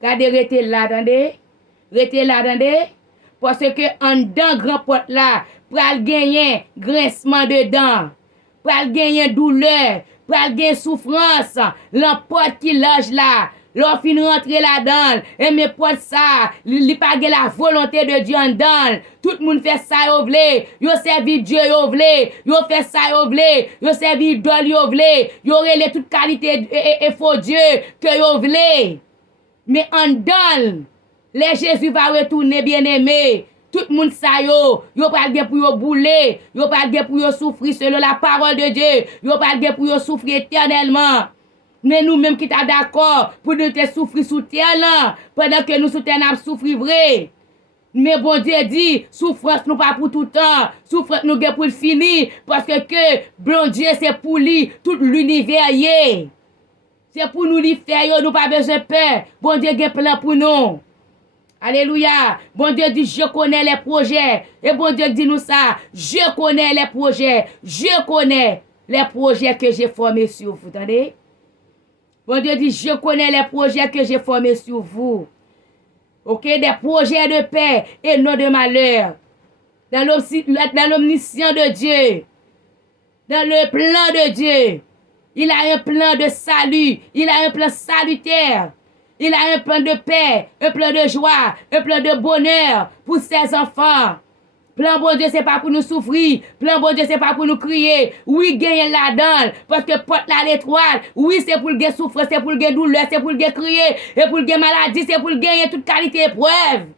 Regardez, restez là, attendez. Restez là, attendez. Parce que en dedans, grand porte là, pral gagner grincement dedans. Pral gagner douleur. Pral gagner souffrance. L'emporte qui loge là. L'on fin rentrer là-dedans, et mes potes ça, li pa gen la volonté de Dieu en dedans. Tout le monde fait ça yo vle, yo servi Dieu yo vle, yo fait ça yo vle, yo servi idole yo vle, yo relé toute qualité et faux Dieu que yo vle. Mais en dedans, les Jésus va retourner bien-aimé. Tout le monde ça yo pas gen pour yo bouler, yo pas gen pour yo souffrir selon la parole de Dieu, yo pas gen pour yo souffrir éternellement. Mais nous-mêmes qui sommes d'accord pour nous te souffrir sous terre là, pendant que nous sous terre nous souffrir vrai. Mais bon Dieu dit, souffrance nous pas pour tout le temps, souffrance nous pour le fini, parce que bon Dieu c'est pour lui, tout l'univers yé. C'est pour nous lui faire, nous pas besoin de peur. Bon Dieu a plan pour nous. Alléluia. Bon Dieu dit, je connais les projets. Et bon Dieu dit nous ça, je connais les projets. Je connais les projets que j'ai formés sur vous. Attendez? Bon Dieu dit, je connais les projets que j'ai formés sur vous. Ok? Des projets de paix et non de malheur. Dans l'omniscience de Dieu. Dans le plan de Dieu. Il a un plan de salut. Il a un plan salutaire. Il a un plan de paix, un plan de joie, un plan de bonheur pour ses enfants. Plan bon Dieu, c'est pas pour nous souffrir. Plan bon Dieu, c'est pas pour nous crier. Oui, gagner là-dedans. Parce que porte là l'étoile. Oui, c'est pour le gagner souffrance, c'est pour le gagner douleur, c'est pour le gagner crier. Et pour le gagner maladie, c'est pour le gagner toute qualité épreuve.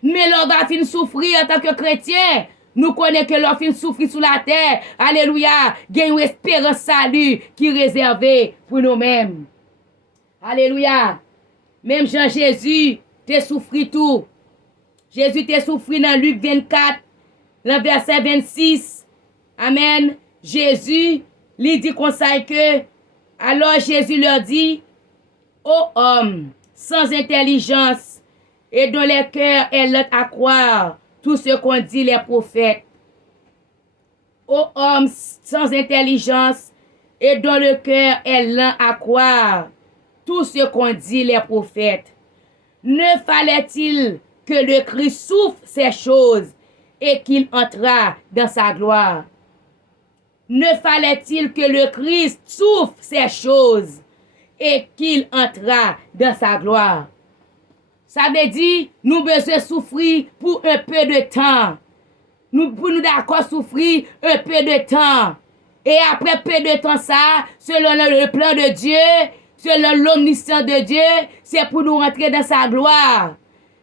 Mais l'on va finir souffrir en tant que chrétien. Nous connaissons que l'on finit souffrir sur la terre. Alléluia. Gagne une espérance salut qui est réservée pour nous-mêmes. Alléluia. Même Jean-Jésus t'a souffri tout. Jésus t'a souffri dans Luc 24. Le verset 26, amen, Jésus lui dit comme ça que, alors Jésus leur dit, ô homme, sans intelligence, et dont les cœurs est lent à croire tout ce qu'ont dit les prophètes. Ô homme sans intelligence, et dont le cœur est lent à croire tout ce qu'ont dit les prophètes. Ne fallait-il que le Christ souffre ces choses et qu'il entra dans sa gloire? Ne fallait-il que le Christ souffre ces choses et qu'il entra dans sa gloire? Ça veut dire, nous besoin souffrir pour un peu de temps. Pour nous d'accord souffrir un peu de temps. Et après peu de temps ça, selon le plan de Dieu, selon l'omniscience de Dieu, c'est pour nous rentrer dans sa gloire.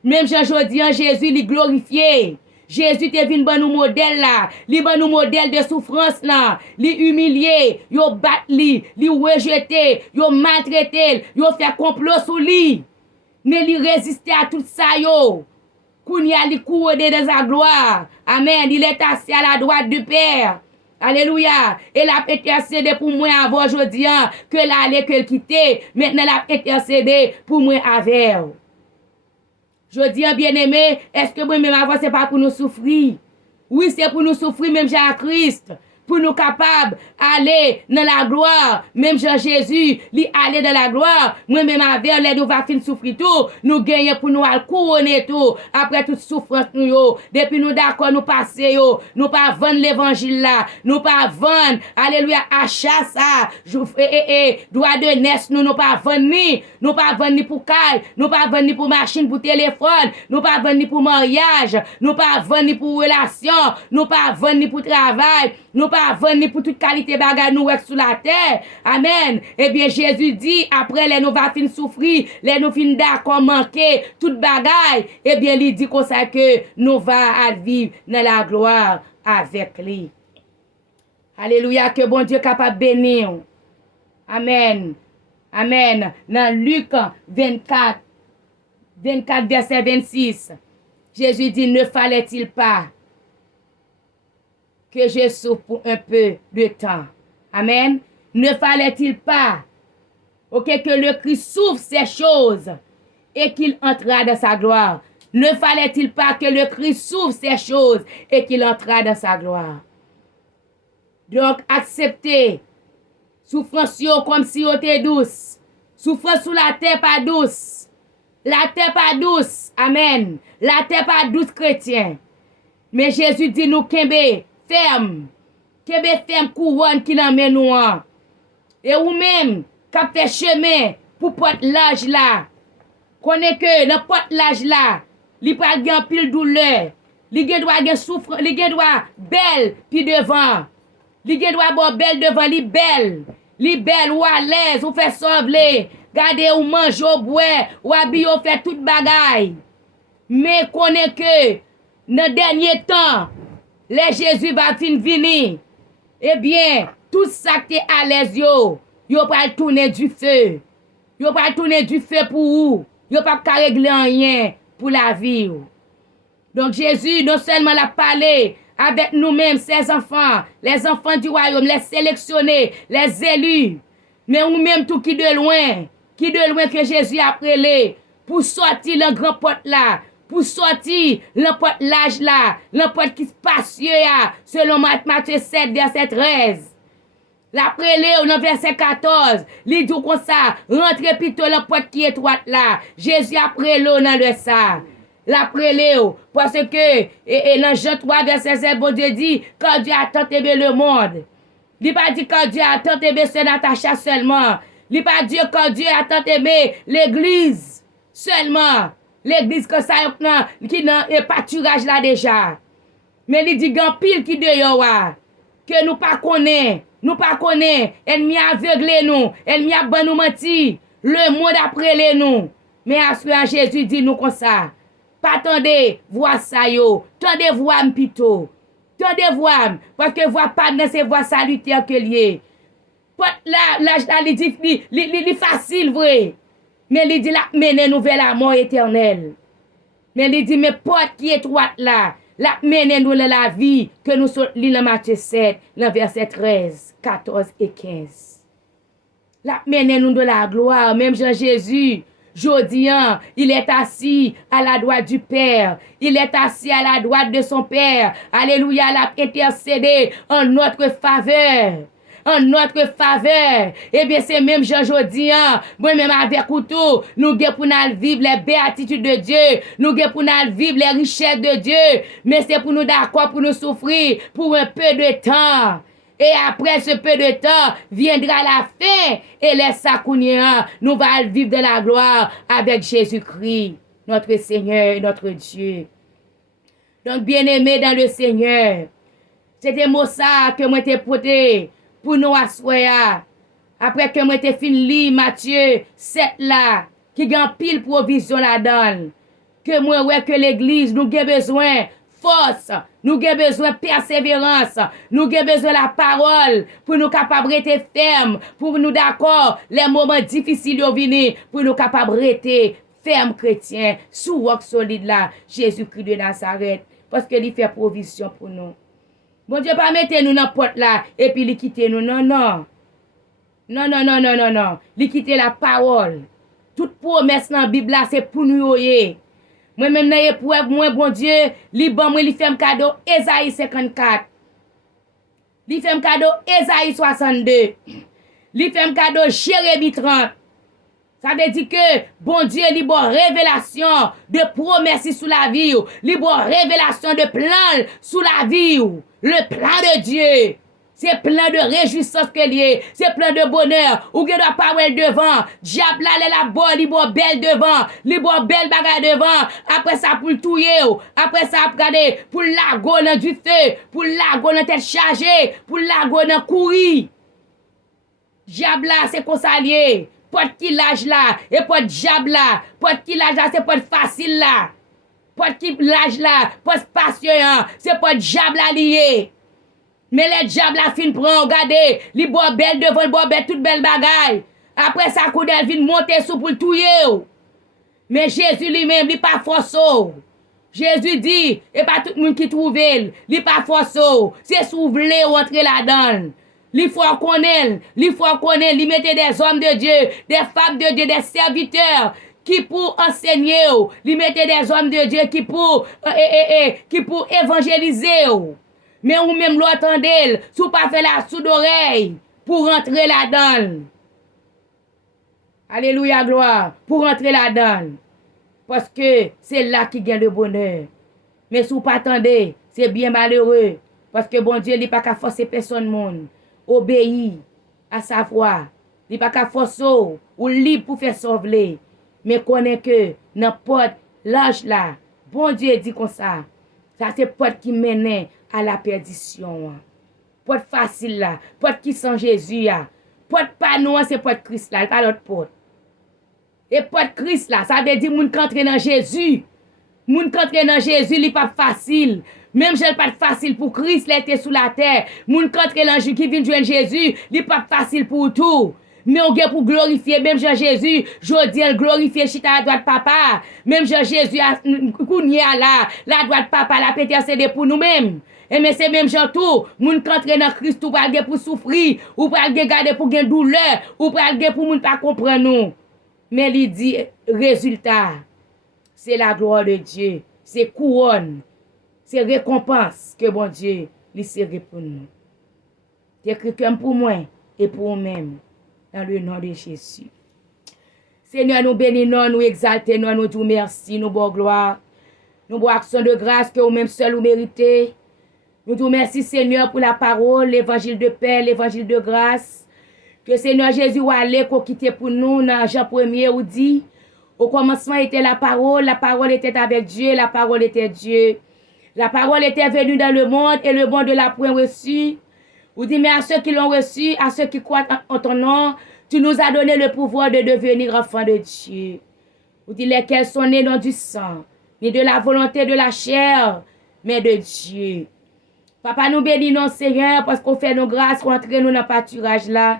Même Jean-Jodi, Jésus, il glorifié. Jésus te venu bon nous modèle là, li bon nous modèle de souffrance là, li humilié, yo bat li rejeté, yo maltraité, yo fait complot sous lui. Mais li résisté à tout ça yo. Kounya li couronné dans sa gloire. Amen, il est assis à la droite du Père. Alléluia. Et l'a intercédé pour moi avant aujourd'hui que l'aller que le quitter, maintenant l'a intercédé pour moi avec. Je dis, bien-aimé, est-ce que moi-même avant, ce n'est pas pour nous souffrir? Oui, c'est pour nous souffrir, même Jésus-Christ. pour nous capables aller dans la gloire. Même Jean-Jésus, lui aller dans la gloire. Moi-même avec les nous va fin souffrir tout. Nous gagnons pour nous couronner tout. Après toute souffrance nous yo. Depuis nous d'accord nous passer yo. Nous pas vendre l'évangile là. Nous pas vendre. Alléluia. Achat ça. Droit de naissance nous pas vendre ni. Nous pas vendre ni pour caille. Nous pas vendre ni pour machine, pour téléphone. Nous pas vendre ni pour mariage. Nous pas vendre ni pour relation. Nous pas vendre ni pour travail. Nous pas vendre ni pour toute qualité bagage nous sur la terre. Amen. Eh bien, Jésus dit, après les nous va fin souffrir, les nous fin d'accord manquer, toute bagaille. Eh bien, il dit comme ça que nous va vivre dans la gloire avec lui. Alléluia, que bon Dieu capable de bénir. Amen. Amen. Dans Luc 24, verset 26, Jésus dit, ne fallait-il pas que je souffre pour un peu de temps? Amen. Ne fallait-il pas, ok, que le Christ souffre ces choses et qu'il entra dans sa gloire? Ne fallait-il pas que le Christ souffre ces choses et qu'il entra dans sa gloire? Donc, acceptez souffrance comme si vous étiez douce. Souffrance sous la terre pas douce. La terre pas douce. Amen. La terre pas douce chrétien. Mais Jésus dit nous kembe ferme. Kembe ferme couronne qui l'emmène nous. Et ou même, qui fait chemin pour porte l'âge là. Connaît que dans porte l'âge là, li pas gen pile douleur. Li gen doit gen souffrance, li gen doit belle puis devant. Li gen doit bon belle devant, li belle ou à l'aise, ou fait sauver. Gardez ou mange ou boire, ou habille ou fait toute bagaille. Mais connaît que dans dernier temps, les Jésus va fin venir. Eh bien, tout ça qui est à l'aise yo pas tourner du feu. Yo pas tourner du feu pour vous. Yo pas régler rien pour la vie. Donc Jésus non seulement l'a parlé avec nous-mêmes, ses enfants, les enfants du royaume, les sélectionnés, les élus, mais nous-mêmes tout qui de loin que Jésus a prélé pour sortir le grand porte là, pour sortir le porte l'âge là, le porte qui se passe là, selon Matthieu 7, verset 13. La prélé au verset 14, il dit comme ça, rentrez plutôt le porte qui est étroite là. Jésus a prélé dans le ça. La prélé, parce que, et dans Jean 3, verset 7, bon Dieu dit, quand Dieu a tant aimé le monde. Il pas dit quand Dieu a tant aimé ce Natacha seulement. Il pas dit quand Dieu a tant aimé l'église seulement. L'église que ça, qui n'a pas pâturage là déjà. Mais il dit, grand pile qui de yo, que nous pas connaît, ennemi aveuglé nous, ennemi a ban nous menti, le monde a prélé nous. Mais à ce moment Jésus dit nous comme ça. Pas attendez, voir ça yo. Tendez voir plutôt. Tendez voir. Parce que voir pas dans ces voies salutaires que lié. Là, il dit facile, vrai. Mais il dit la mener nous vers la mort éternelle. Mais il dit, mais porte qui est étroite là. La mener nous dans la vie que nous sommes dans Matthieu 7, dans verset 13, 14 et 15. La mener nous de la gloire, même Jean-Jésus. Jodian, il est assis à la droite du Père. Il est assis à la droite de son Père. Alléluia, il a intercédé en notre faveur. En notre faveur. Eh bien, c'est même Jean Jodian. Moi-même avec couteau, nous avons pour nous vivre les béatitudes de Dieu. Nous avons pour nous vivre les richesses de Dieu. Mais c'est pour nous d'accord, pour nous souffrir pour un peu de temps. Et après ce peu de temps, viendra la fin. Et les Sakounia, nous allons vivre de la gloire avec Jésus-Christ, notre Seigneur et notre Dieu. Donc, bien-aimés dans le Seigneur, c'est des mots ça que moi t'ai porté pour nous asseoir. Après que moi t'ai fini Matthieu 7 là, qui gagne pile provision là-dedans. Que moi, ouais, que l'église, nous avons besoin force, nous avons besoin de persévérance, nous avons besoin de la parole pour nous capables de rester fermes, pour nous d'accord, les moments difficiles de venir, pour nous capables de rester fermes chrétiens, sous roc solide là, Jésus-Christ de Nazareth, parce qu'il fait provision pour nous. Bon Dieu, pas mettre nous dans la porte là, et puis il quitter nous, non, non. Non, non, non, non, non, non. Il quitter la parole. Toute promesse dans la Bible là, c'est pour nous yoyer. Moi-même, dans l'épreuve, moi, bon Dieu, li bon, moi, li fait un cadeau, Esaïe 54. Li fait cadeau Esaïe 62. Li fait cadeau Jérémie 30. Ça veut dire que bon Dieu li bon révélation de promesses sous la vie. Li bon révélation de plan sous la vie. Le plan de Dieu. C'est plein de réjouissance que lié, c'est plein de bonheur. Ou que doit pas devant, diable là la bonne, li bon belle devant, li bon belle bagarre devant. Après ça pour le touyer, après ça regarder pour la dans du feu, pour la dans tête chargée, pour la dans courir. Diable là c'est qu'on s'allier. Pas de killage là, et pas de diable là, pas de killage là, c'est pas de facile là. Pas de killage là, pas de patient, c'est pas de diable là lié. Mais les diables la fin prend, regardez, li bo belle devant, bo belle toute belle bagaille. Après ça, coup d'elle vient monter sous pour le touyer. Mais Jésus lui-même, il pas force. Jésus dit, et pas tout le monde qui trouve, il pas force. C'est s'ouvrir ou entrer là-dedans. Il faut connaître, il mettait des hommes de Dieu, des femmes de Dieu, des serviteurs qui pour enseigner, il mettait des hommes de Dieu qui pour évangéliser. Mais ou même l'entendez, si vous pas fait la sourde oreille pour rentrer là-dedans. Alléluia, gloire. Pour rentrer là-dedans. Parce que c'est là qui gagne le bonheur. Mais si vous pas attendez, c'est bien malheureux. Parce que bon Dieu, il n'est pas qu'à forcer personne monde. Obéir à sa voix. Il n'est pas qu'à forcer ou libre pour faire sauver. Mais connaît que n'importe l'âge là, bon Dieu dit comme ça. Ça c'est porte qui mène à la perdition. Porte facile là, porte qui sans Jésus là. Porte pas nous, c'est porte Christ là, pas l'autre porte. Et porte Christ là, ça veut dire moun qui entre dans Jésus. Moun qui entre dans Jésus, il pas facile. Même j'ai pas facile pour Christ, il était sous la terre. Moun qui entre dans Jésus, qui vient joindre Jésus, il pas facile pour tout. Mais on vient pour glorifier, même Jean-Jésus, je dis, glorifier chita à droite papa. Même Jean-Jésus, kounya là, la droite papa, la pété c'est pour nous-mêmes. Et mais c'est même Jean tout, moun contre dans Christ, ou pas pour souffrir, ou pas garder pour gagner douleur, ou pas pour moun pas comprendre nous. Mais il dit, résultat, c'est la gloire de Dieu, c'est couronne, c'est récompense que bon Dieu, lui serre pour nous. C'est quelqu'un pour moi et pour nous-mêmes. Dans le nom de Jésus. Seigneur, nous bénissons, nous exaltons, nous disons merci, nous bon gloire. Nous bon action de grâce que vous-même seul vous méritez. Nous disons merci, Seigneur, pour la parole, l'évangile de paix, l'évangile de grâce. Que Seigneur Jésus ou allé qu'on quitte pour nous dans Jean 1er où dit, au commencement était la parole était avec Dieu, la parole était Dieu. La parole était venue dans le monde et le monde ne l'a point reçu. Vous dites, mais à ceux qui l'ont reçu, à ceux qui croient en ton nom, tu nous as donné le pouvoir de devenir enfants de Dieu. Vous dites, lesquels sont nés non du sang, ni de la volonté de la chair, mais de Dieu. Papa, nous bénissons, Seigneur, parce qu'on fait nos grâces, rentrer nous dans le pâturage là.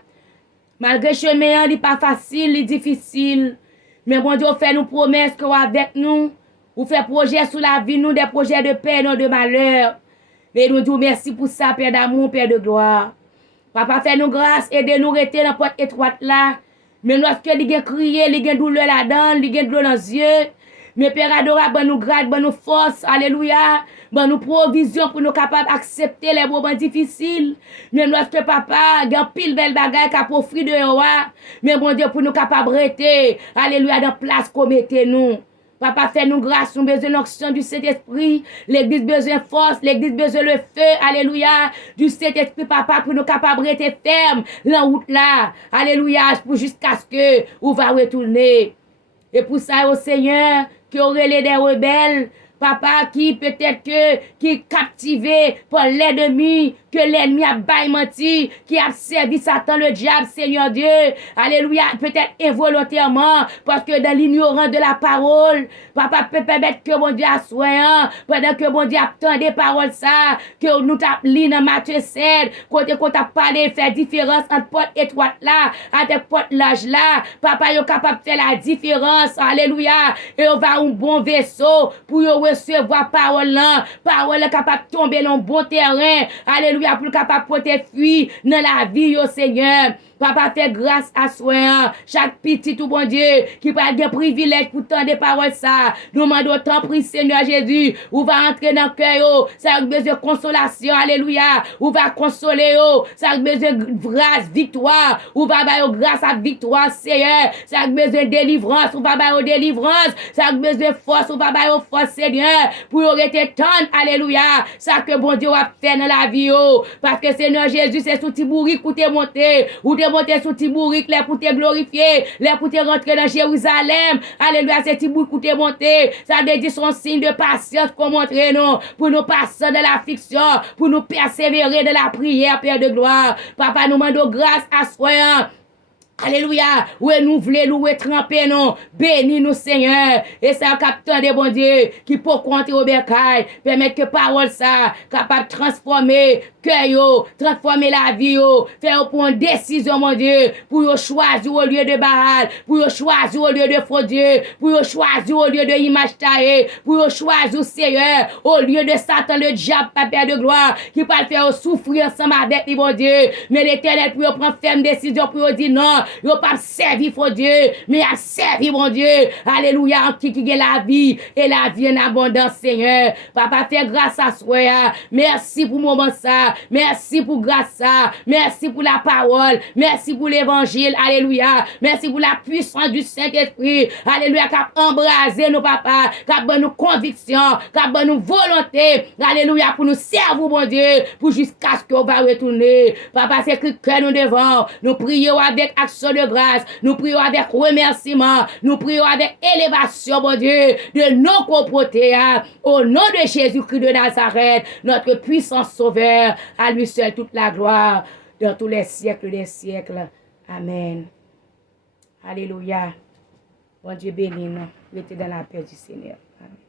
Malgré le chemin, il n'est pas facile, il est difficile. Mais bon Dieu, fait nous promesses que avec nous, vous faites projet sous la vie, nous, des projets de paix, non de malheur. Mais nous disons merci pour ça, Père d'amour, Père de gloire. Papa, fais-nous grâce, aidez-nous à rester dans la porte étroite là. Même lorsque il y a crié, il y a douleur là-dedans, il y a douleur dans les yeux. Mais Père adorable, bon nous grâce, bon nous force, alléluia. Bon nous provision pour nous capables d'accepter les moments difficiles. Même lorsque papa, il y a pile belle bagaille qui a profité de roi. Mais bon Dieu, pour nous capables de rester, alléluia, dans la place qu'on mettez nous. Papa, fais-nous grâce, nous besoin de l'onction du Saint-Esprit. L'église besoin de force, l'église besoin de feu, alléluia, du Saint-Esprit, papa, pour nous capables de rester fermes, la route là, alléluia, pour jusqu'à ce que vous va retourner. Et pour ça, au Seigneur, qui aurait les des rebelles, papa, qui peut-être qui est captivé par l'ennemi, que l'ennemi a bail menti, qui a servi Satan, le diable, Seigneur Dieu, alléluia, peut-être involontairement, parce que dans l'ignorance de la parole, papa peut permettre que mon Dieu a soin, pendant que mon Dieu attend des paroles ça, que nous t'a lu dans Matthieu 7, côté qu'on t'a parlé, faire différence entre porte étroite là, avec porte large là, papa, est capable de faire la différence, alléluia, et on va un bon vaisseau, pour recevoir parole là, parole capable de tomber dans bon terrain, alléluia, pour capable de fuir dans la vie, au Seigneur. Papa, fais grâce à soi. Chaque petit tout bon Dieu qui parle de privilèges pour tant de paroles ça. Nous demandons tant pris Seigneur Jésus. Ou va entrer dans le cœur. Ça a besoin de consolation. Alléluia. Ou va consoler. Ça a besoin de grâce, victoire. Ou va avoir grâce à victoire, Seigneur. Ça a besoin de délivrance. Ou va avoir délivrance. Ça a besoin de force. Ou va avoir force, Seigneur. Pour y arrêter tant. Alléluia. Ça que bon Dieu a fait dans la vie. Parce que Seigneur Jésus, c'est sous Tibourique pour te monter. Ou te monter sous Tibourique, là pour te glorifier. Là pour te rentrer dans Jérusalem. Alléluia. C'est Tibourique pour te monter. Ça veut dire son signe de patience pour montrer nous. Pour nous passer de l'affliction. Pour nous persévérer de la prière, Père de gloire. Papa, nous demandons grâce à soi. Alléluia. Où nous voulons louer, tremper, non. Bénis nous, Seigneur. Et c'est un capteur de bon Dieu qui peut compter au bercail. Permettre que parole ça, capable de transformer cœur, transformer la vie, faire pour une décision, mon Dieu, pour choisir au lieu de Baal, pour choisir au lieu de faux Dieu, pour choisir au lieu de image taillée, pour choisir, Seigneur, au lieu de Satan, le diable, Père de gloire, qui va le faire souffrir ensemble avec lui, mon Dieu. Mais l'Éternel, pour prendre ferme décision, pour dire non, il n'a pas servi, faux Dieu, mais il a servi, mon Dieu. Alléluia, en qui est la vie, et la vie en abondance, Seigneur. Papa, fais grâce à soi. Merci pour moment ça. Merci pour grâce ça. Merci pour la parole. Merci pour l'évangile. Alléluia. Merci pour la puissance du Saint-Esprit. Alléluia. Qui a embrasé nos papas. Qui a donné nos convictions. Qui a donné nos volontés. Alléluia. Pour nous servir, mon Dieu. Pour jusqu'à ce qu'on va retourner. Papa, c'est que nous devons. Nous prions avec action de grâce. Nous prions avec remerciement. Nous prions avec élévation, mon Dieu, de nos comportés. Au nom de Jésus-Christ de Nazareth, notre puissant sauveur. À lui seul toute la gloire dans tous les siècles des siècles. Amen. Alléluia. Bon Dieu bénis nous. Mettez dans la paix du Seigneur. Amen.